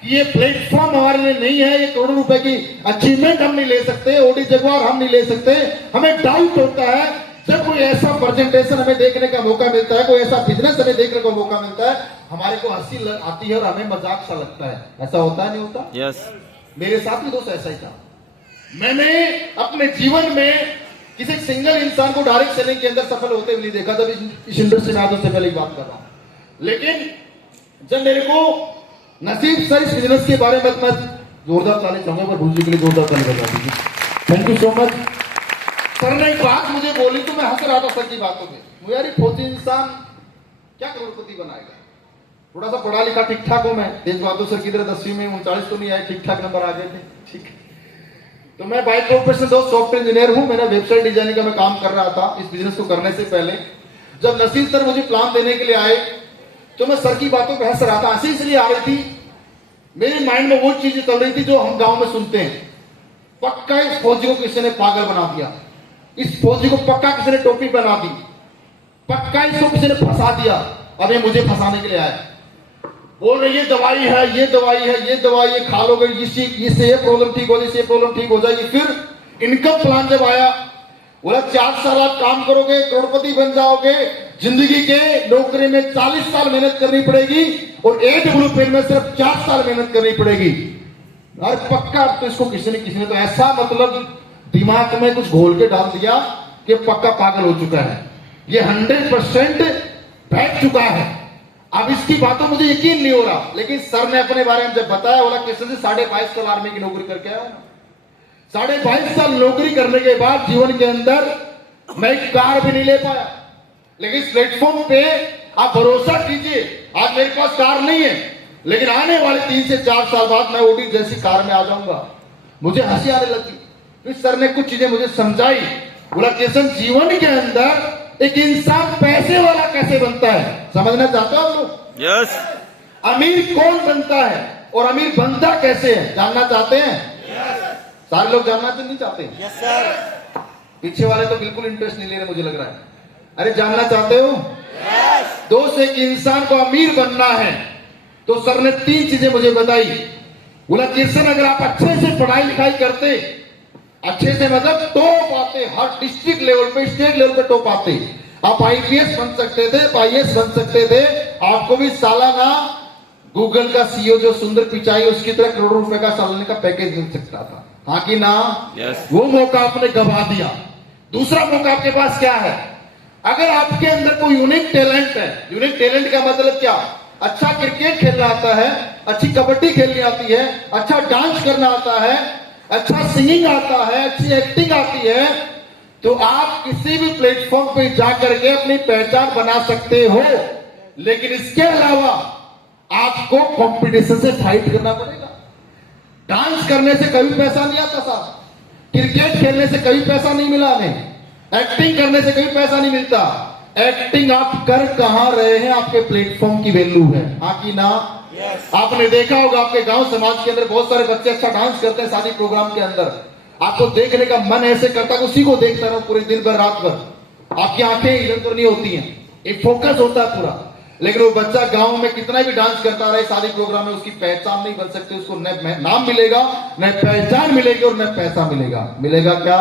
कि ये प्लेटफॉर्म हमारे लिए नहीं है, ये करोड़ों रुपए की अचीवमेंट हम नहीं ले सकते, ओडी जगुआर हम नहीं ले सकते। हमें डाउट होता है जब कोई ऐसा प्रेजेंटेशन हमें देखने का मौका मिलता है, कोई ऐसा बिजनेस हमें देखने का मौका मिलता है, हमारे को हंसी आती है और हमें मजाक सा लगता है। ऐसा होता है, नहीं होता? यस। मेरे साथ भी दोस्त ऐसा ही था। मैंने अपने जीवन में किसी सिंगल इंसान को डायरेक्ट सेलिंग के अंदर सफल होते हुए नहीं देखा, जब इस इंडस्ट्री में आने से पहले बात कर रहा हूं। लेकिन जब मेरे को नसीब सर इस बिजनेस के बारे में, मैं जोरदार ताली चाहूंगा, पर भूल जी के लिए जोरदार ताली बजा दीजिए। Thank you so much. Sir ने एक बात मुझे बोली तो मैं हंस रहा था सर की बातों पे। मुझे यार फौजी इंसान क्या करोड़पति बनाएगा? थोड़ा सा पढ़ा लिखा ठीक ठाक हूं मैं, तेज बहादुर सर की तरह 10वीं में 39 तो नहीं आए, ठीक ठाक नंबर आ गए थे, ठीक। तो मैं बाय प्रोफेशन सॉफ्टवेयर इंजीनियर हूं। मेरा वेबसाइट डिजाइनिंग का मैं काम कर रहा था इस बिजनेस को करने से पहले। जब नसीब सर मुझे प्लान देने के लिए आए तो मैं सर की बातों पर हंस रहा था। हंसी इसलिए आ रही थी, मेरे माइंड में वो चीजें चल रही थी जो हम गांव में सुनते हैं। पक्का इस फौजी को किसी ने पागल बना दिया, इस फौजी को पक्का किसी ने टोपी बना दी, पक्का इसको किसी ने फंसा दिया। अब ये मुझे फंसाने के लिए आया, बोल रहे ये दवाई है, ये दवाई है, ये दवाई ये खा लोगे, इससे ये प्रॉब्लम ठीक हो जाएगी, इससे प्रॉब्लम ठीक हो जाएगी। फिर इनकम प्लान जब आया, बोला 4 साल आप काम करोगे, करोड़पति बन जाओगे। जिंदगी के नौकरी में 40 साल मेहनत करनी पड़ेगी और AWP में सिर्फ 4 साल मेहनत करनी पड़ेगी। और पक्का तो इसको किसी ने तो ऐसा मतलब दिमाग में कुछ घोल के डाल दिया कि पक्का पागल हो चुका है, ये 100% बैठ चुका है। अब इसकी बातों मुझे यकीन नहीं हो रहा। लेकिन सर ने अपने बारे में जब बताया, बोला किसी से 22.5 साल आर्मी की नौकरी करके आया हूं। 22.5 साल नौकरी करने के बाद जीवन के अंदर मैं एक कार भी नहीं ले पाया, लेकिन इस प्लेटफॉर्म पे आप भरोसा कीजिए, आज मेरे पास कार नहीं है, लेकिन आने वाले 3 से 4 साल बाद मैं ओडी जैसी कार में आ जाऊंगा। मुझे हंसी आने लगी। फिर सर ने कुछ चीजें मुझे समझाई। बोला किशन, जीवन के अंदर एक इंसान पैसे वाला कैसे बनता है समझना चाहते हो आप लोग? यस। अमीर कौन बनता है और अमीर बनता कैसे है जानना चाहते हैं? सारे लोग जानना तो नहीं चाहते। Yes sir. पीछे वाले तो बिल्कुल इंटरेस्ट नहीं ले रहे, मुझे लग रहा है। अरे जानना चाहते हो? दोस्त, एक इंसान को अमीर बनना है तो सर ने 3 चीजें मुझे बताई। बोला किशन, अगर आप अच्छे से पढ़ाई लिखाई करते, अच्छे से मतलब टॉप आते, हर डिस्ट्रिक्ट लेवल पे, स्टेट लेवल पे टॉप आते, आप आईपीएस बन सकते थे, आईएएस बन सकते थे, आपको भी सालाना गूगल का सीईओ जो सुंदर पिचाई उसकी तरह करोड़ों रुपए का सालाने का पैकेज मिल सकता था। हाँ कि ना? यस। वो मौका आपने गवा दिया। दूसरा मौका आपके पास क्या है? अगर आपके अंदर कोई यूनिक टैलेंट है, यूनिक टैलेंट का मतलब क्या? अच्छा क्रिकेट खेलना आता है, अच्छी कबड्डी खेलनी आती है, अच्छा डांस करना आता है, अच्छा सिंगिंग आता है, अच्छी एक्टिंग आती है, तो आप किसी भी प्लेटफॉर्म पे जाकर के अपनी पहचान बना सकते हो। लेकिन इसके अलावा आपको कंपटीशन से फाइट करना पड़ेगा। डांस करने से कभी पैसा नहीं आता साहब, क्रिकेट खेलने से कभी पैसा नहीं मिला हमें, एक्टिंग करने से कभी पैसा नहीं मिलता। एक्टिंग आप कर कहां रहे हैं, आपके प्लेटफॉर्म की वैल्यू है। हाँ कि ना? आपने देखा होगा आपके गांव समाज के अंदर बहुत सारे बच्चे अच्छा डांस करते हैं शादी प्रोग्राम के अंदर, आपको देखने का मन ऐसे करता है उसी को देखता रहो पूरे दिन भर रात भर, आपकी आंखें इधर उधर नहीं होती हैं, एक फोकस होता है पूरा। लेकिन वो बच्चा गांव में कितना भी डांस करता रहे, शादी प्रोग्राम में उसकी पहचान नहीं बन सकती, उसको न नाम मिलेगा, न पहचान मिलेगी और न पैसा मिलेगा। मिलेगा क्या?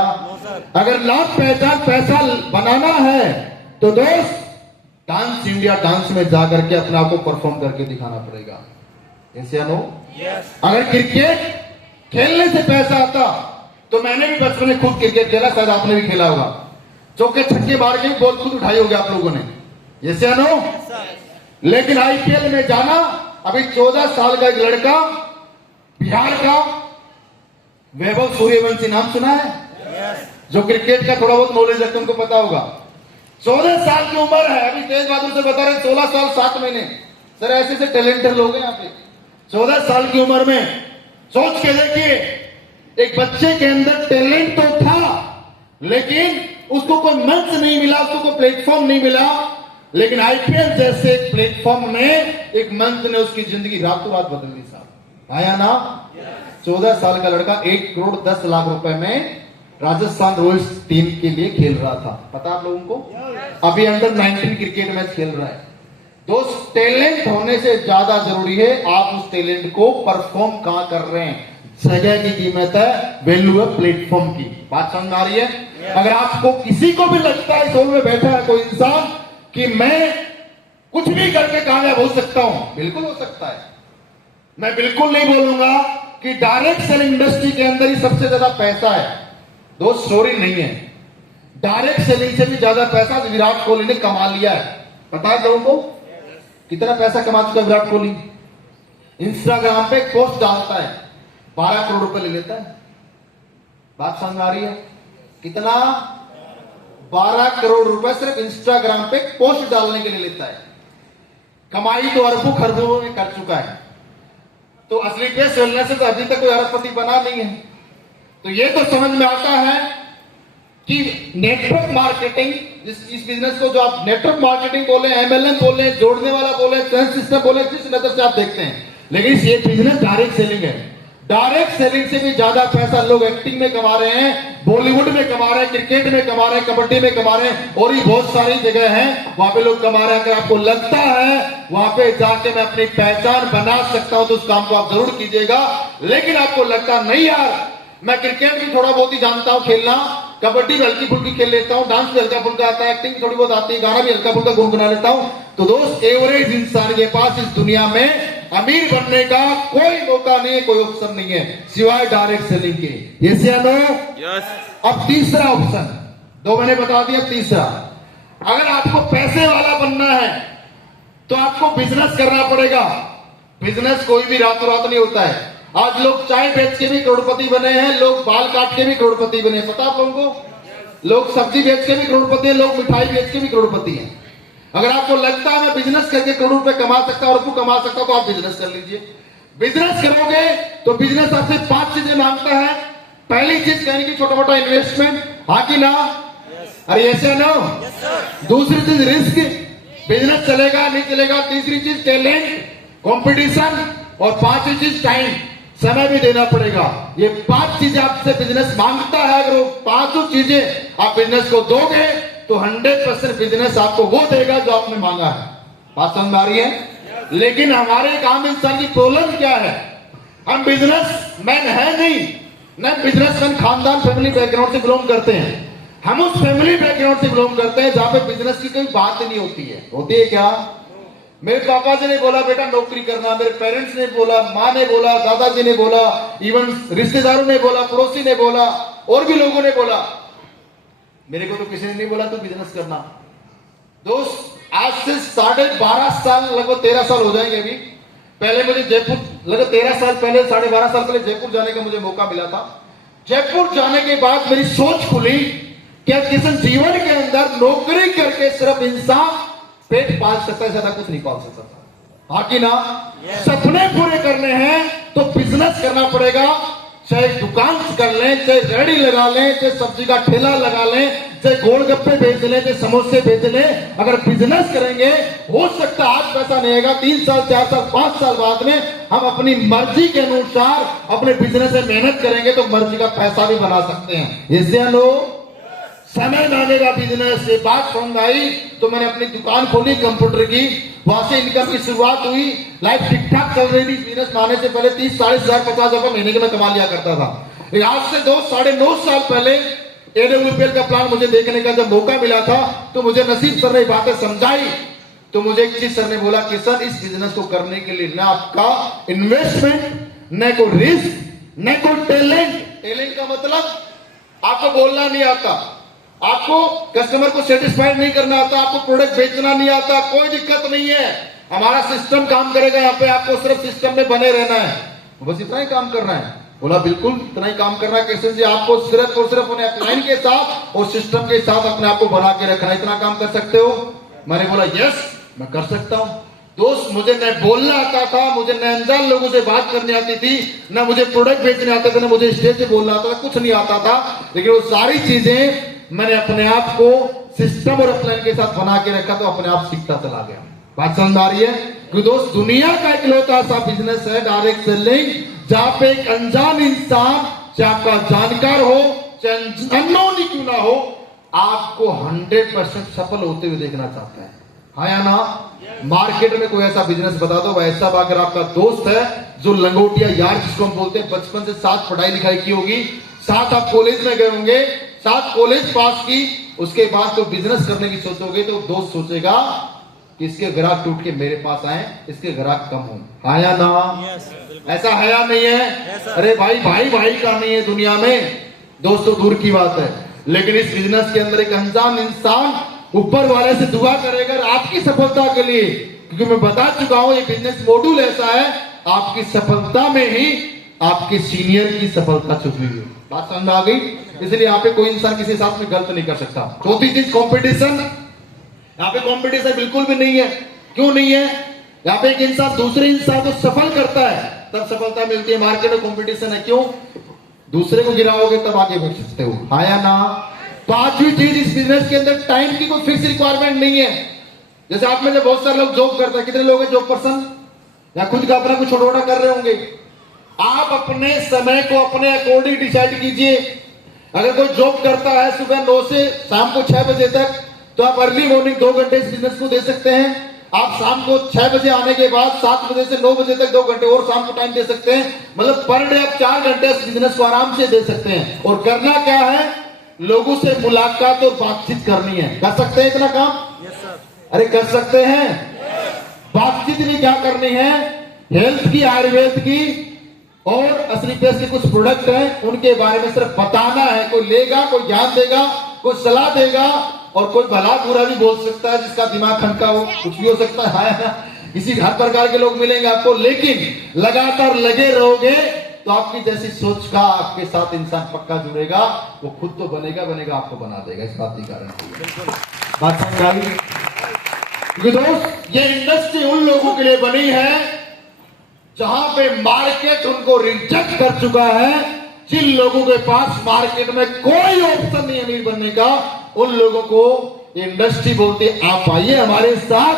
अगर नाम पहचान पैसा बनाना है तो दोस्त डांस इंडिया डांस में जाकर के अपने आप को परफॉर्म करके दिखाना पड़ेगा। ऐसे नो? अगर क्रिकेट खेलने से पैसा आता तो मैंने भी बचपन में खुद क्रिकेट खेला, शायद आपने भी खेला होगा, चौके छक्के मार के बॉल खुद उठाई होगी आप लोगों ने। ऐसे नो? लेकिन आईपीएल में जाना, अभी 14 साल का एक लड़का बिहार का वैभव सूर्यवंशी, नाम सुना है? जो क्रिकेट का थोड़ा बहुत नॉलेज है तुमको पता होगा। 14 साल की उम्र है, अभी तेज बहादुर से बता रहे 16 साल 7 महीने। सर ऐसे से टैलेंटेड लोग हैं यहाँ पे। 14 साल की उम्र में सोच के देखिए, एक बच्चे के अंदर टैलेंट तो था, लेकिन उसको कोई मंच नहीं मिला, उसको कोई प्लेटफॉर्म नहीं मिला। लेकिन आईपीएल जैसे एक प्लेटफॉर्म में एक मंच ने उसकी जिंदगी रातों रात बदल दी साहब। आया ना? 14 साल का लड़का 1 करोड़ 10 लाख रुपए में राजस्थान रॉयल्स टीम के लिए खेल रहा था। पता आप लोगों को? अभी अंडर 19 क्रिकेट मैच खेल रहा है। दोस्त, टैलेंट होने से ज्यादा जरूरी है आप उस टैलेंट को परफॉर्म कहां कर रहे हैं। जगह की कीमत है, वैल्यू है प्लेटफॉर्म की। बात समझ आ रही है? अगर आपको किसी को भी लगता है, सोल में बैठा है कोई इंसान कि मैं कुछ भी करके कामयाब हो सकता हूं, बिल्कुल हो सकता है। मैं बिल्कुल नहीं बोलूंगा कि डायरेक्ट सेलिंग इंडस्ट्री के अंदर ही सबसे ज्यादा पैसा है। दोस्त, स्टोरी नहीं है। डायरेक्ट सेलिंग से भी ज्यादा पैसा विराट कोहली ने कमा लिया है। पता है लोगों को कितना पैसा कमा चुका विराट कोहली? इंस्टाग्राम पे एक पोस्ट डालता है, 12 करोड़ रुपए ले लेता है। बात समझ आ रही है? कितना? 12 करोड़ रुपए सिर्फ इंस्टाग्राम पे पोस्ट डालने के लिए लेता है। कमाई तो अरबों खरबों में कर चुका है। तो असली केस चलने से तो अभी तक कोई अरबपति बना नहीं है। तो ये तो समझ में आता है कि नेटवर्क मार्केटिंग, इस बिजनेस को जो आप नेटवर्क मार्केटिंग बोले, एमएलएम बोले, जोड़ने वाला बोले, ट्रेंड सिस्टम बोले, जिस नजर से आप देखते हैं, लेकिन ये बिजनेस डायरेक्ट सेलिंग है। डायरेक्ट सेलिंग से भी ज्यादा पैसा लोग एक्टिंग में कमा रहे हैं, बॉलीवुड में कमा रहे हैं, क्रिकेट में कमा रहे हैं, कबड्डी में कमा रहे हैं, और भी बहुत सारी जगह हैं वहां पे लोग कमा रहे हैं। अगर आपको लगता है वहां पे जाके मैं अपनी पहचान बना सकता हूं तो उस काम को आप जरूर कीजिएगा। लेकिन आपको लगता नहीं यार मैं क्रिकेट भी थोड़ा बहुत ही जानता हूं खेलना, कबड्डी भी हल्की फुल्की खेल लेता हूं, डांस भी हल्का फुल्का आता है, एक्टिंग भी थोड़ी बहुत आती है, गाना भी हल्का फुल्का गुनगुना लेता हूं, तो दोस्त एवरेज इंसान के पास इस दुनिया में अमीर बनने का कोई मौका नहीं है, कोई ऑप्शन नहीं है सिवाय डायरेक्ट सेलिंग के। यस या नो? यस। अब तीसरा ऑप्शन, 2 मैंने बता दिया। तीसरा, अगर आपको पैसे वाला बनना है तो आपको बिजनेस करना पड़ेगा। बिजनेस कोई भी रातों रात नहीं होता है। आज लोग चाय बेच के भी करोड़पति बने हैं, लोग बाल काट के भी करोड़पति बने हैं। पता आप लोगों को? लोग सब्जी बेच के भी करोड़पति हैं, लोग मिठाई बेच के भी करोड़पति हैं। अगर आपको लगता है मैं बिजनेस करके करोड़ रुपए कमा सकता हूं और आपको कमा सकता हूं तो आप बिजनेस कर लीजिए। बिजनेस करोगे तो बिजनेस आपसे 5 चीजें मांगता है। पहली चीज कहने की छोटा मोटा इन्वेस्टमेंट, हाँ कि ना? अरे ऐसे ना। दूसरी चीज रिस्क, बिजनेस चलेगा नहीं चलेगा। तीसरी चीज टैलेंट, कंपटीशन, और 5वीं चीज टाइम, समय भी देना पड़ेगा। ये 5 चीजें आपसे बिजनेस मांगता है। अगर वो 5 चीजें आप बिजनेस को दोगे तो 100% बिजनेस आपको वो देगा जो आपने मांगा है। बात समझ आ रही है? लेकिन हमारे एक आम इंसान की प्रॉब्लम क्या है, हम बिजनेसमैन है नहीं, न बिजनेसमैन खानदान फैमिली बैकग्राउंड से बिलोंग करते हैं। हम उस फैमिली बैकग्राउंड से बिलोंग करते हैं जहां पे बिजनेस की कोई बात नहीं होती है। होती है क्या? मेरे पापा जी ने बोला बेटा नौकरी करना, मेरे पेरेंट्स ने बोला, माँ ने बोला, दादाजी ने बोला, इवन रिश्तेदारों ने बोला, पड़ोसी ने बोला, और भी लोगों ने बोला। मेरे को तो किसी ने नहीं बोला तू बिजनेस करना। दोस्त, आज से 12.5 साल, लगभग 13 साल हो जाएंगे अभी। पहले मुझे जयपुर, लगभग 13 साल पहले, 12.5 साल पहले जयपुर जाने का मुझे मौका मिला था। जयपुर जाने के बाद मेरी सोच खुली कि किसी जीवन के अंदर नौकरी करके सिर्फ इंसान पेट पाल सकता है, ज्यादा कुछ नहीं पाल सकता। हाँ कि ना? सपने पूरे करने हैं तो बिजनेस करना पड़ेगा। चाहे दुकान कर लें, चाहे रेहड़ी लगा लें, चाहे सब्जी का ठेला लगा लें, चाहे गोलगप्पे बेच लें, चाहे समोसे बेच लें। अगर बिजनेस करेंगे, हो सकता है आज पैसा नहीं आएगा, 3 साल 4 साल 5 साल बाद में हम अपनी मर्जी के अनुसार अपने बिजनेस में मेहनत करेंगे तो मर्जी का पैसा भी बना सकते हैं। इसलिए लोग समय लगेगा बिजनेस से। बात समझ आई तो मैंने अपनी दुकान खोली कंप्यूटर की, वहां से इनकम की शुरुआत हुई। लाइफ ठीक ठाक चल रही थी। बिजनेस आने से पहले 30-40 हजार 50 हजार महीने के मैं कमा लिया करता था। आज से 2-9.5 साल पहले AWPL का प्लान मुझे देखने का जब मौका मिला था तो मुझे नसीब सर ने बातें समझाई। तो मुझे एक चीज सर ने बोला कि सर इस बिजनेस को करने के लिए न आपका इन्वेस्टमेंट, न कोई रिस्क, न कोई टैलेंट। टैलेंट का मतलब आपको बोलना नहीं आता, आपको कस्टमर को सेटिस्फाइड नहीं करना आता, आपको प्रोडक्ट बेचना नहीं आता, कोई दिक्कत नहीं है। हमारा सिस्टम काम करेगा। यहाँ पे आपको सिर्फ सिस्टम में बने रहना है, बस इतना ही काम करना है। बोला बिल्कुल इतना ही काम करना है। कैसे जी? आपको सिर्फ और सिर्फ उन्हें अपलाइन के साथ और सिस्टम के साथ अपने आप को बना के रखना है। इतना काम कर सकते हो? मैंने बोला यस मैं कर सकता हूं। दोस्त, मुझे न बोलना आता था, मुझे न अनजान लोगों से बात करनी आती थी, न मुझे प्रोडक्ट बेचने आते थे, न मुझे स्टेज से बोलना आता था, कुछ नहीं आता था। लेकिन वो सारी चीजें मैंने अपने आप को सिस्टम और अपलाइन के साथ बना के रखा तो अपने आप सीखता चला गया। बात समझ आ रही है? क्योंकि दोस्त, दुनिया का इकलौता ऐसा बिजनेस है डायरेक्ट सेलिंग, जहां पे एक अनजान इंसान, चाहे आपका जानकार हो चाहे अननोन ही क्यों ना हो, आपको 100% सफल होते हुए देखना चाहता है। हाँ या ना? मार्केट में कोई ऐसा बिजनेस बता दो, वैसा अगर आपका दोस्त है जो लंगोटिया यार जिसको हम बोलते हैं, बचपन से साथ पढ़ाई लिखाई की होगी, साथ आप कॉलेज में गए होंगे, साथ कॉलेज पास की, उसके बाद तो बिजनेस करने की सोचोगे तो दोस्त सोचेगा कि इसके ग्राहक टूट के मेरे पास आए, इसके ग्राहक कम हो। हाँ या ना? ऐसा है या नहीं है? अरे भाई भाई का नहीं है दुनिया में, दोस्तों दूर की बात है। लेकिन इस बिजनेस के अंदर एक अनजान इंसान ऊपर वाले से दुआ करेगा आपकी सफलता के लिए, क्योंकि मैं बता चुका हूं ये बिजनेस मॉड्यूल ऐसा है, आपकी सफलता में ही आपके सीनियर की सफलता छुपी हुई है। बात समझ आ गई? इसलिए यहाँ पे कोई इंसान किसी साथ में गलत नहीं कर सकता। चौथी चीज कंपटीशन। यहाँ पे कंपटीशन बिल्कुल भी नहीं है। क्यों नहीं है? यहाँ पे एक इंसान दूसरे इंसान को सफल करता है तब सफलता मिलती है। मार्केट में कंपटीशन है, क्यों? दूसरे को गिराओगे तब आगे बढ़ सकते हो। हाँ या ना? 5वीं चीज, इस बिजनेस के अंदर टाइम की कोई फिक्स रिक्वायरमेंट नहीं है। जैसे आप में से बहुत सारे लोग जॉब करते हैं, कितने लोग हैं जॉब पर्सन या खुद का अपना कुछ छोटा मोटा कर रहे होंगे? आप अपने समय को अपने अकॉर्डिंग डिसाइड कीजिए। अगर कोई जॉब करता है सुबह 9 से शाम को 6 बजे तक, तो आप अर्ली मॉर्निंग 2 घंटे इस बिजनेस को दे सकते हैं। आप शाम को 6 बजे आने के बाद 7 बजे से 9 बजे तक 2 घंटे और शाम को टाइम दे सकते हैं। मतलब पर डे आप 4 घंटे इस बिजनेस को आराम से दे सकते हैं। और करना क्या है? लोगों से मुलाकात और बातचीत करनी है। कर सकते हैं इतना काम? अरे कर सकते हैं। बातचीत भी क्या करनी है? हेल्थ की, आयुर्वेद की और असली पेश के कुछ प्रोडक्ट हैं, उनके बारे में सिर्फ बताना है। कोई लेगा, कोई ज्ञान देगा, कोई सलाह देगा और कोई भला बुरा भी बोल सकता है, जिसका दिमाग खनका हो, कुछ भी हो सकता है। इसी हर प्रकार के लोग मिलेंगे आपको, लेकिन लगातार लगे रहोगे तो आपकी जैसी सोच का आपके साथ इंसान पक्का जुड़ेगा। वो खुद तो बनेगा, आपको बना देगा। इस बात की गारंटी है। बात समझ आ गई? क्योंकि दोस्त ये इंडस्ट्री उन लोगों के लिए बनी है जहां पे मार्केट उनको रिजेक्ट कर चुका है। जिन लोगों के पास मार्केट में कोई ऑप्शन नहीं अमीर बनने का, उन लोगों को इंडस्ट्री बोलती है आप आइए हमारे साथ,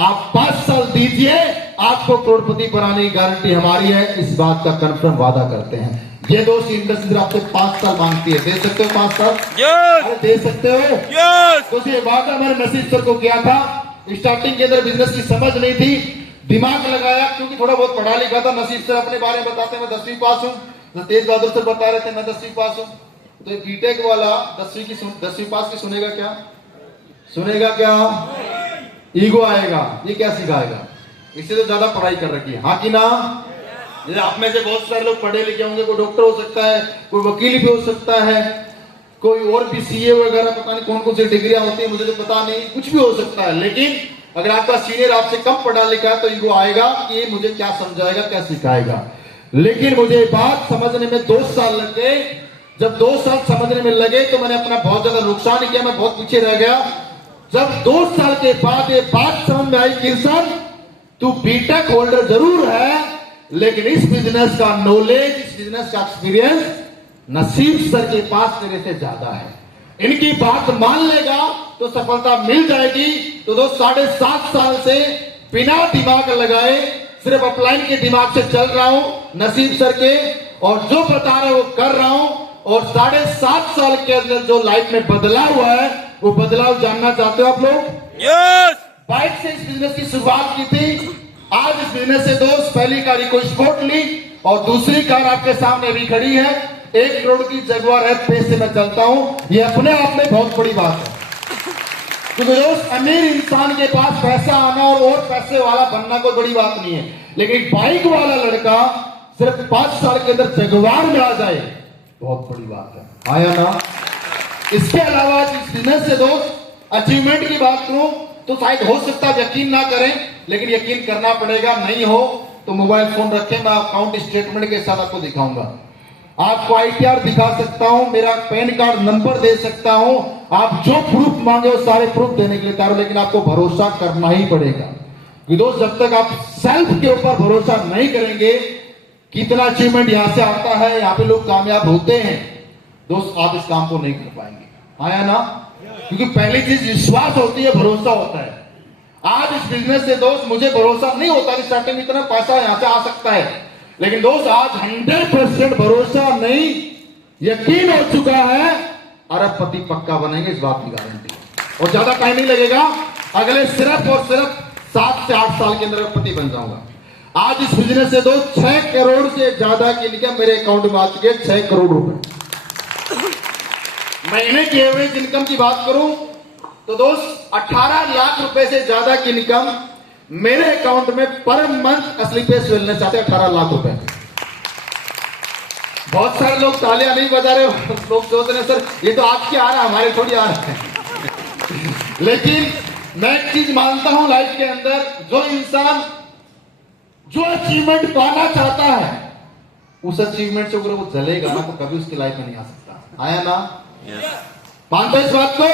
आप 5 साल दीजिए, आपको करोड़पति बनाने की गारंटी हमारी है। इस बात का कंफर्म वादा करते हैं। ये दोस्त इंडस्ट्री आपसे 5 साल मांगती है, दे सकते हो 5 साल? यस दे सकते हो? यस। तो ये वादा मैंने नसीब सर को किया था। स्टार्टिंग के अंदर बिजनेस की समझ नहीं थी, दिमाग लगाया क्योंकि थोड़ा बहुत पढ़ा लिखा था। नसीब सर अपने बारे में बताते मैं 10वीं पास हूँ, तेज बहादुर सर बता रहे थे मैं 10वीं पास हूँ। तो बीटेक वाला 10वीं पास की सुनेगा क्या? सुनेगा क्या? ईगो आएगा। ये क्या सिखाएगा? इससे तो ज्यादा पढ़ाई कर रखी है, हाँ कि ना? ये आप में से बहुत सारे लोग पढ़े लिखे होंगे, कोई डॉक्टर हो सकता है, कोई वकील भी हो सकता है, कोई और भी सीए वगैरह, पता नहीं कौन कौन सी डिग्रियां होती है, मुझे तो पता नहीं, कुछ भी हो सकता है। लेकिन अगर आपका सीनियर आपसे कम पढ़ा लिखा है तो ईगो आएगा कि ये मुझे क्या समझाएगा, क्या सिखाएगा। लेकिन मुझे बात समझने में 2 साल लग गए। जब 2 साल समझने में लगे तो मैंने अपना बहुत ज्यादा नुकसान किया, मैं बहुत पीछे रह गया। जब 2 साल के बाद ये बात समझ में आई कि सर तू बीटेक होल्डर जरूर है, लेकिन इस बिजनेस का नॉलेज, इस बिजनेस का एक्सपीरियंस नसीब सर के पास तेरे से ज्यादा है। इनकी बात मान लेगा तो सफलता मिल जाएगी। तो दोस्त 7.5 साल से बिना दिमाग लगाए सिर्फ अपलाइन के दिमाग से चल रहा हूं नसीब सर के, और जो बता रहे वो कर रहा हूं। और 7.5 साल के अंदर जो लाइफ में बदलाव हुआ है वो बदलाव जानना चाहते हो आप लोग? यस। बाइक से इस बिजनेस की शुरुआत की थी। आज इस बिजनेस से दोस्त पहली कार इको स्पोर्ट ली और दूसरी कार आपके सामने अभी खड़ी है। 1 करोड़ की जगुआर एफ पे से मैं चलता हूं। ये अपने आप में बहुत बड़ी बात है, क्योंकि दोस्त अमीर इंसान के पास पैसा आना और पैसे वाला बनना कोई बड़ी बात नहीं है। लेकिन एक बाइक वाला लड़का सिर्फ 5 साल के अंदर जगुआर में आ जाए, बहुत बड़ी बात है, आया ना? इसके अलावा इस बिजनेस से दोस्त अचीवमेंट की बात करूं तो शायद हो सकता है यकीन ना करें, लेकिन यकीन करना पड़ेगा। नहीं हो तो मोबाइल फोन रखें, मैं अकाउंट स्टेटमेंट के साथ आपको दिखाऊंगा। आपको आईटीआर दिखा सकता हूं, मेरा पैन कार्ड नंबर दे सकता हूं। आप जो प्रूफ मांगे वो सारे प्रूफ देने के लिए तैयार हो, लेकिन आपको भरोसा करना ही पड़ेगा। दोस्त जब तक आप सेल्फ के ऊपर भरोसा नहीं करेंगे, कितना अचीवमेंट यहां से आता है, यहां पे लोग कामयाब होते हैं, दोस्त आप इस काम को नहीं कर पाएंगे, आया ना? क्योंकि पहली चीज विश्वास होती है, भरोसा होता है। आज इस बिजनेस से दोस्त मुझे भरोसा नहीं होता कि स्टार्टिंग में इतना पैसा यहां से आ सकता है, लेकिन दोस्त आज 100% भरोसा नहीं, यकीन हो चुका है। अरबपति पक्का बनेंगे, इस बात की गारंटी, और ज्यादा टाइम नहीं लगेगा। अगले सिर्फ और सिर्फ 7 से 8 साल के अंदर अरबपति बन जाऊंगा। आज इस बिजनेस से दोस्त 6 करोड़ से ज्यादा की इनकम मेरे अकाउंट में आ चुके हैं, 6 करोड़ रुपए। महीने की एवरेज इनकम की बात करूं तो दोस्त 18 लाख रुपए से ज्यादा की इनकम मेरे अकाउंट में पर मंथ असली पेस मिलने चाहते हैं, 18 लाख रुपए। बहुत सारे लोग तालियां नहीं बजा रहे, लोग सोच रहे सर ये तो आपके आ रहा है, हमारे थोड़ी आ रहा है। लेकिन मैं एक चीज मानता हूं लाइफ के अंदर, जो इंसान जो अचीवमेंट पाना चाहता है उस अचीवमेंट से अगर वो जलेगा ना तो कभी उसकी लाइफ में नहीं आ सकता, आया ना? मानते इस बात को?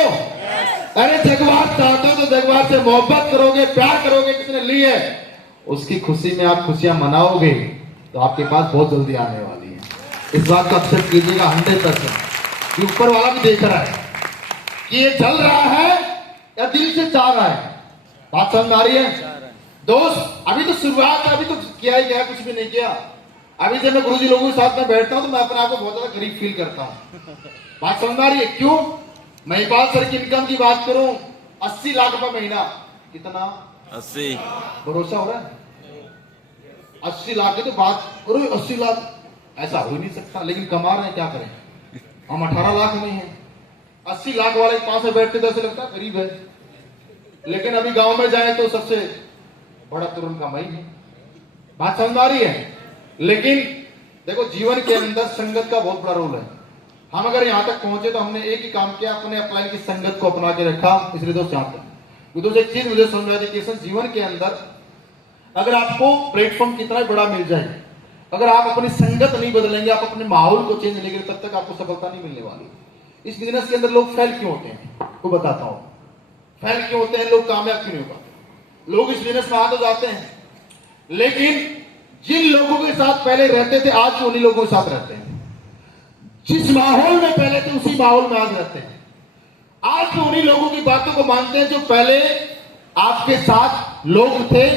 अरे जगवार चाहते हो तो जगवार से मोहब्बत करोगे, प्यार करोगे, किसने ली है उसकी खुशी में आप खुशियां मनाओगे तो आपके पास बहुत जल्दी आने वाली है। इस बात को एक्सेप्ट कीजिएगा 100%। कि ऊपर वाला भी देख रहा है कि ये चल रहा है या दिल से चाह रहा है। बात समझ आ रही है दोस्त? अभी तो शुरुआत है, अभी तो किया ही गया, कुछ भी नहीं किया। अभी जब मैं गुरुजी लोगों के साथ में बैठता हूं तो मैं अपने आप को बहुत ज्यादा गरीब फील करता हूं। बात समझ आ रही है? क्यों? महिपाल सर की इनकम की बात करूं 80 लाख रुपए महीना, कितना? 80। भरोसा हो रहा है? 80 लाख की तो बात करो, 80 लाख ऐसा हो ही नहीं सकता, लेकिन कमा रहे हैं, क्या करें? हम 18 लाख में हैं। 80 लाख वाले के पास में बैठते तो ऐसे लगता है गरीब है, लेकिन अभी गांव में जाए तो सबसे बड़ा तुरंत कमाई है। बात समझ आ रही है? लेकिन देखो जीवन के अंदर संगत का बहुत बड़ा रोल है। हम अगर यहां तक पहुंचे तो हमने एक ही काम किया, अपने अपलाइन की संगत को अपना के रखा, इसलिए दोस्त यहां तक। दोस्त एक चीज मुझे समझ आई कि जीवन के अंदर अगर आपको प्लेटफॉर्म कितना बड़ा मिल जाए, अगर आप अपनी संगत नहीं बदलेंगे, आप अपने माहौल को चेंज नहीं करेंगे, तब तक आपको सफलता नहीं मिलने वाली। इस बिजनेस के अंदर लोग फेल क्यों होते हैं वो बताता हूं। फेल क्यों होते हैं लोग, कामयाब क्यों नहीं हो पाते? लोग इस बिजनेस में आ तो जाते हैं, लेकिन जिन लोगों के साथ पहले रहते थे आज भी उन्हीं लोगों के साथ रहते हैं। जिस माहौल में पहले थे उसी माहौल में आज रहते हैं। आज भी उन्हीं लोगों की बातों को मानते हैं जो पहले आपके साथ लोग थे,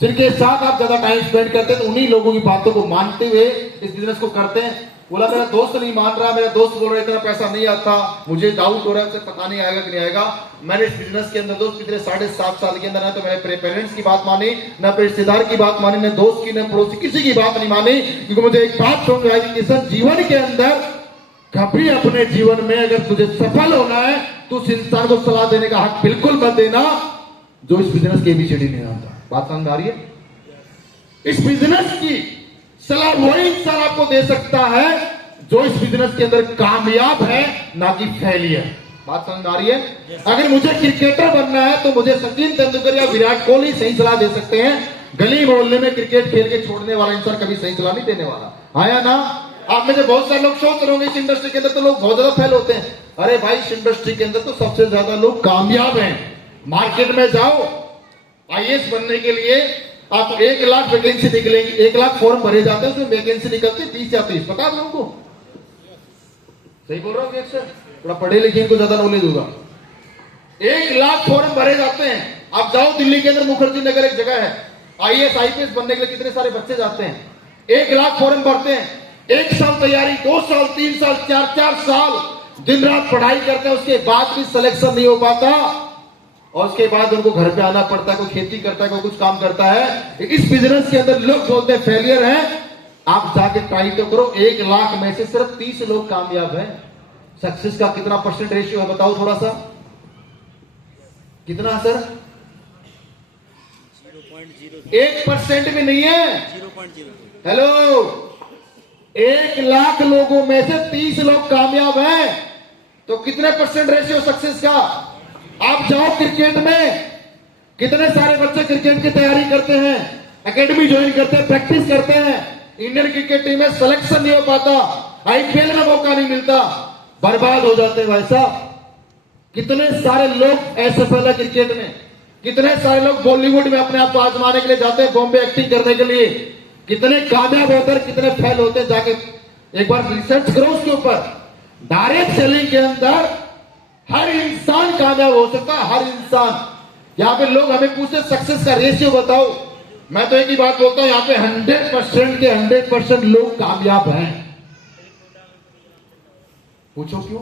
जिनके साथ आप ज्यादा टाइम स्पेंड करते हैं, तो उन्हीं लोगों की बातों को मानते हुए इस बिजनेस को करते हैं। बोला मेरा दोस्त नहीं मान रहा, मेरा दोस्त बोल रहा है इतना पैसा नहीं आता, मुझे डाउट हो रहा है, पता नहीं आएगा कि नहीं आएगा। मैंने इस बिजनेस के अंदर दोस्त पिछले 7.5 साल के अंदर ना तो मेरे पेरेंट्स की बात मानी, ना रिश्तेदार की बात मानी, ना दोस्त की, ना पड़ोसी, किसी की बात नहीं मानी, क्योंकि मुझे एक बात समझ आई कि जीवन के अंदर कभी अपने जीवन में अगर तुझे सफल होना है तो उस इंसान को सलाह देने का हक बिल्कुल मत देना जो इस बिजनेस के ABCD नहीं आता। बात समझ आ रही है? इस बिजनेस की सलाह वही इंसान आपको दे सकता है जो इस बिजनेस के अंदर कामयाब है, ना कि फेलियर। बात समझ आ रही है? अगर मुझे क्रिकेटर बनना है तो मुझे सचिन तेंदुलकर या विराट कोहली सही सलाह दे सकते हैं। गली मोहल्ले में क्रिकेट खेल के छोड़ने वाला इंसान कभी सही सलाह नहीं देने वाला। हाँ या ना? आप में से बहुत सारे लोग सोच रहे होंगे इस इंडस्ट्री के अंदर तो लोग बहुत ज्यादा फेल होते हैं। अरे भाई, इस इंडस्ट्री के अंदर तो सबसे ज्यादा लोग कामयाब हैं। मार्केट में जाओ, IAS बनने के लिए आप 1 लाख वैकेंसी निकलेंगी, 1 लाख फॉर्म भरे जाते हैं, उसमें वैकेंसी निकलती 30 या 30। पता है तुमको? सही बोल रहा हूँ सर? थोड़ा पढ़े लिखे इनको ज्यादा नॉलेज होगा। 1 लाख फॉर्म भरे जाते हैं। आप जाओ दिल्ली के अंदर मुखर्जी नगर एक जगह है, IAS IPS बनने के लिए कितने सारे बच्चे जाते हैं। 1 लाख फॉर्म भरते हैं, 1 साल तैयारी, 2 साल, 3 साल, 4 साल दिन रात पढ़ाई करते हैं, उसके बाद भी सिलेक्शन नहीं हो पाता और उसके बाद उनको घर पे आना पड़ता है। कोई खेती करता है, कोई कुछ काम करता है। इस बिजनेस के अंदर लोग बोलते हैं फेलियर है। आप जाके ट्राई तो करो। 1 लाख में से सिर्फ 30 लोग कामयाब हैं। सक्सेस का कितना % रेशियो है बताओ थोड़ा सा? कितना सर? 1% भी नहीं है। 0.0। हेलो, 1 लाख लोगों में से 30 लोग कामयाब हैं, तो कितने % रेशियो सक्सेस का? आप जाओ क्रिकेट में, कितने सारे बच्चे क्रिकेट की तैयारी करते हैं, एकेडमी ज्वाइन करते हैं, प्रैक्टिस करते हैं, इंडियन क्रिकेट टीम में सिलेक्शन नहीं हो पाता, IPL में मौका नहीं मिलता, बर्बाद हो जाते हैं। वैसा कितने सारे लोग असफल है क्रिकेट में, कितने सारे लोग बॉलीवुड में अपने आप को आजमाने के लिए जाते हैं, बॉम्बे एक्टिंग करने के लिए, कितने कामयाब होते हैं, कितने फेल होते हैं। जाके एक बार रिसर्च करो उसके ऊपर। डायरेक्ट सेलिंग के अंदर हर इंसान कामयाब हो सकता है, हर इंसान। यहां पे लोग हमें पूछते सक्सेस का रेशियो बताओ, मैं तो एक ही बात बोलता हूं, यहां पे 100% के 100% लोग कामयाब हैं। पूछो क्यों?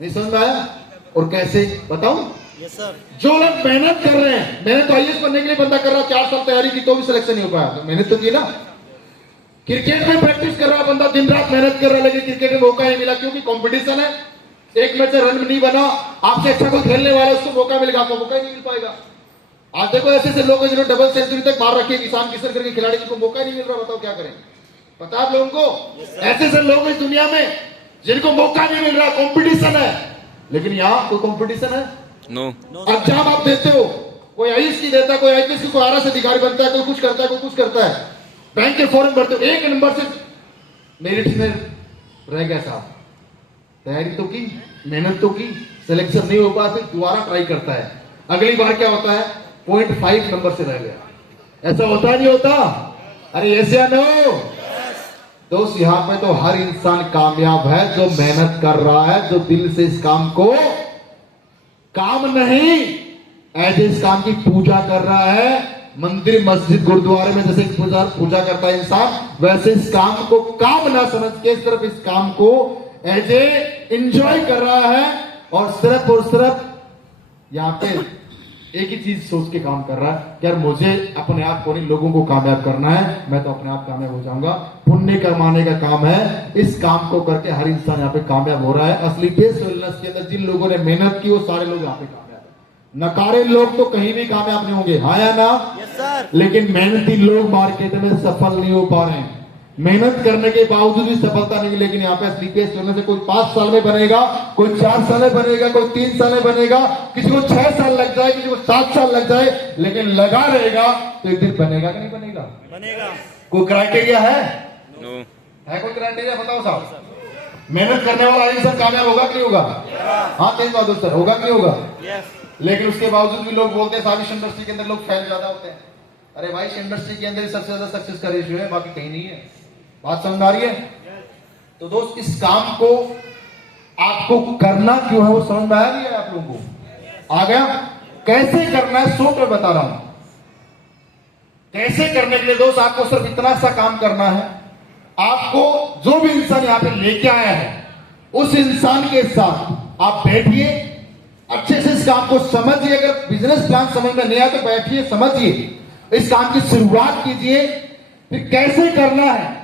नहीं समझ में आया? और कैसे बताऊं? Yes sir. जो लोग मेहनत कर रहे हैं, मेहनत तो IAS बनने के लिए बंदा कर रहा, 4 साल तैयारी की तो भी सिलेक्शन नहीं हो पाया, तो मेहनत तो की ना। क्रिकेट में प्रैक्टिस कर रहा बंदा, दिन रात मेहनत कर रहा है, लेकिन क्रिकेट में मौका नहीं मिला क्योंकि कंपटीशन है। एक मैच से रन नहीं बना, आपसे अच्छा कोई खेलने वाला, उसको मौका मिलेगा, आपको मौका ही नहीं मिल पाएगा। आप देखो ऐसे ऐसे लोग हैं जिन्होंने डबल सेंचुरी तक मार रखी है, किसान किशन करके खिलाड़ी, जिनको मौका नहीं मिल रहा, बताओ क्या करें? पता आप लोगों को? ऐसे ऐसे लोग इस दुनिया में जिनको मौका नहीं मिल रहा, कंपटीशन है। लेकिन यहाँ कोई कंपटीशन है? नो। एग्जाम आप देते हो, कोई IAS की देता है, कोई IPS की, कोई RS अधिकारी बनता है, कोई कुछ करता है, कोई कुछ करता है। बैंक के फॉर्म भरते हो, 1 नंबर से मेरिट में रह गया साहब। तैयारी तो की, मेहनत तो की, सिलेक्शन नहीं हो पाया, फिर दोबारा ट्राई करता है। अगली बार क्या होता है? 0.5 नंबर से रह गया। ऐसा होता नहीं होता? अरे ऐसे या नो? दोस्त, यहां पे तो हर इंसान कामयाब है जो मेहनत कर रहा है, जो दिल से इस काम को, काम नहीं ऐसे इस काम की पूजा कर रहा है। मंदिर, मस्जिद, गुरुद्वारे में जैसे पूजा करता है इंसान, वैसे इस काम को काम ना समझ के सिर्फ इस काम को एज ए एंजॉय कर रहा है और सिर्फ यहां पे एक ही चीज सोच के काम कर रहा है कि यार मुझे अपने आप को नहीं, लोगों को कामयाब करना है, मैं तो अपने आप कामयाब हो जाऊंगा। पुण्य कमाने का काम है, इस काम को करके हर इंसान यहाँ पे कामयाब हो रहा है। असली बेस्ट वेलनेस के अंदर जिन लोगों ने मेहनत की वो सारे लोग यहाँ पे कामयाब है। नकारे लोग तो कहीं भी कामयाब नहीं होंगे, हाँ या ना? Yes sir. लेकिन मेहनती लोग मार्केट में सफल नहीं हो पा रहे हैं। मेहनत करने के बावजूद भी सफलता नहीं। लेकिन यहाँ पे असली बेस्ट वेलनेस से कोई 5 साल में बनेगा, कोई 4 साल में बनेगा, कोई 3 साल में बनेगा, किसी को 6 साल लग जाए, किसी को 7 साल लग जाए, लेकिन लगा रहेगा तो एक दिन बनेगा कि नहीं बनेगा? बनेगा। कोई क्राइटेरिया है? नो। है कोई क्राइटेरिया? बताओ साहब। मेहनत करने वाला इंसान कामयाब होगा कि नहीं होगा? हाँ तेज बहादुर सर, होगा कि नहीं होगा? यस। लेकिन उसके बावजूद भी लोग बोलते हैं सारी इंडस्ट्री के अंदर लोग फैल ज्यादा होते हैं। अरे भाई इंडस्ट्री के अंदर सबसे ज्यादा सक्सेस का रेशियो है, बाकी कहीं नहीं है। बात समझ आ रही है? तो दोस्त इस काम को आपको करना क्यों है वो समझ में आ रही है आप लोगों को? आ गया? कैसे करना है सो मैं बता रहा हूं। कैसे करने के लिए दोस्त आपको सिर्फ इतना सा काम करना है। आपको जो भी इंसान यहां पे लेके आया है उस इंसान के साथ आप बैठिए, अच्छे से इस काम को समझिए। अगर बिजनेस प्लान समझ में नहीं आया तो बैठिए, समझिए, इस काम की शुरुआत कीजिए। फिर कैसे करना है।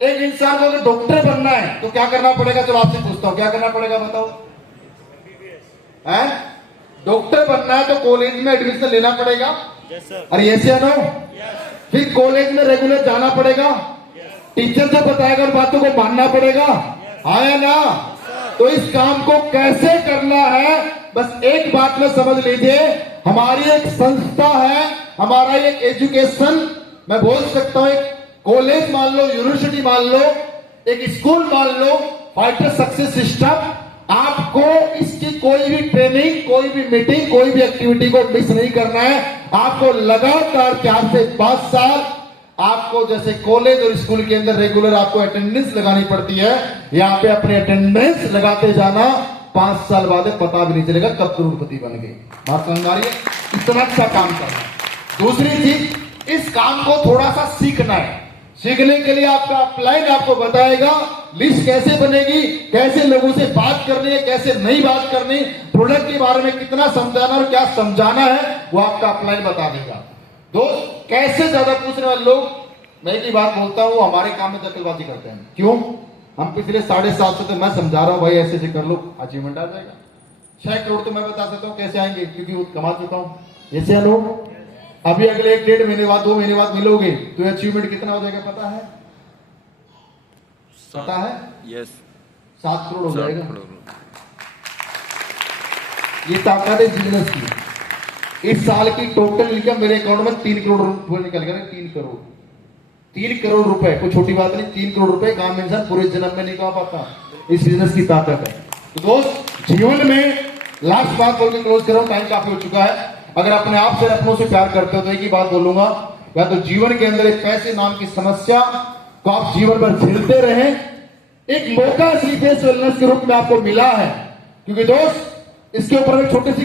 एक इंसान को अगर डॉक्टर बनना है तो क्या करना पड़ेगा? चलो आपसे पूछता हूं, क्या करना पड़ेगा बताओ? डॉक्टर बनना है तो कॉलेज में एडमिशन लेना पड़ेगा। अरे यस या नो? फिर कॉलेज में रेगुलर जाना पड़ेगा। टीचर जो बताएगा उन बातों को मानना पड़ेगा। हाँ या ना? तो इस काम को कैसे करना है बस एक बात में समझ लीजिए। हमारी एक संस्था है, हमारा एक एजुकेशन, मैं बोल सकता हूं एक कॉलेज मान लो, यूनिवर्सिटी मान लो, एक स्कूल मान लो, फाइटर सक्सेस सिस्टम। आपको इसकी कोई भी ट्रेनिंग, कोई भी मीटिंग, कोई भी एक्टिविटी को मिस नहीं करना है। आपको लगातार 4 से 5 साल आपको जैसे कॉलेज और स्कूल के अंदर रेगुलर आपको अटेंडेंस लगानी पड़ती है, यहां पे अपने अटेंडेंस लगाते जाना। 5 साल बाद पता भी नहीं चलेगा कब करोड़पति बन गए। बात समझ आ रही है? इतना अच्छा काम करना। दूसरी चीज, इस काम को थोड़ा सा सीखना है। सीखने के लिए आपका अपलाइन आपको बताएगा लिस्ट कैसे बनेगी, कैसे लोगों से बात करनी है, कैसे नहीं बात करनी, प्रोडक्ट के बारे में कितना समझाना और क्या समझाना है वो आपका अपलाइन बता देगा। दोस्त कैसे ज्यादा पूछने वाले लोग, मैं एक ही बात बोलता हूं, हमारे काम में दखलबाजी करते हैं। क्यों? हम पिछले 7.5 से तो मैं समझा रहा हूं भाई ऐसे कर लो, अचीवमेंट आ जाएगा। 6 करोड़ तो मैं बता सकता हूं कैसे आएंगे, क्योंकि वो कमा चुका हूं। ऐसे लोग अभी अगले 1-1.5 महीने बाद 2 महीने बाद मिलोगे तो अचीवमेंट कितना हो जाएगा पता है? पता है? यस, 7 करोड़ हो 7 जाएगा। करोड़। ये ताकत है बिजनेस की। इस साल की टोटल इनकम मेरे अकाउंट में 3 करोड़ रुपए निकल गया। 3 करोड़ रुपए कोई छोटी बात नहीं। 3 करोड़ रुपए काम में इंसान पूरे जन्म में नहीं कमा पाता। इस बिजनेस की ताकत है। तो दोस्त जीवन में लास्ट बात बोल के क्लोज कर रहा हूं, टाइम काफी हो चुका है। अगर अपने आप से अपनों से प्यार करते हो तो एक ही बात बोलूंगा, या तो जीवन के अंदर एक पैसे नाम की समस्या को आप जीवन भर झेलते रहे। एक मौका श्रीफेस वेलनेस के रूप में आपको मिला है, क्योंकि दोस्त इसके ऊपर एक छोटी सी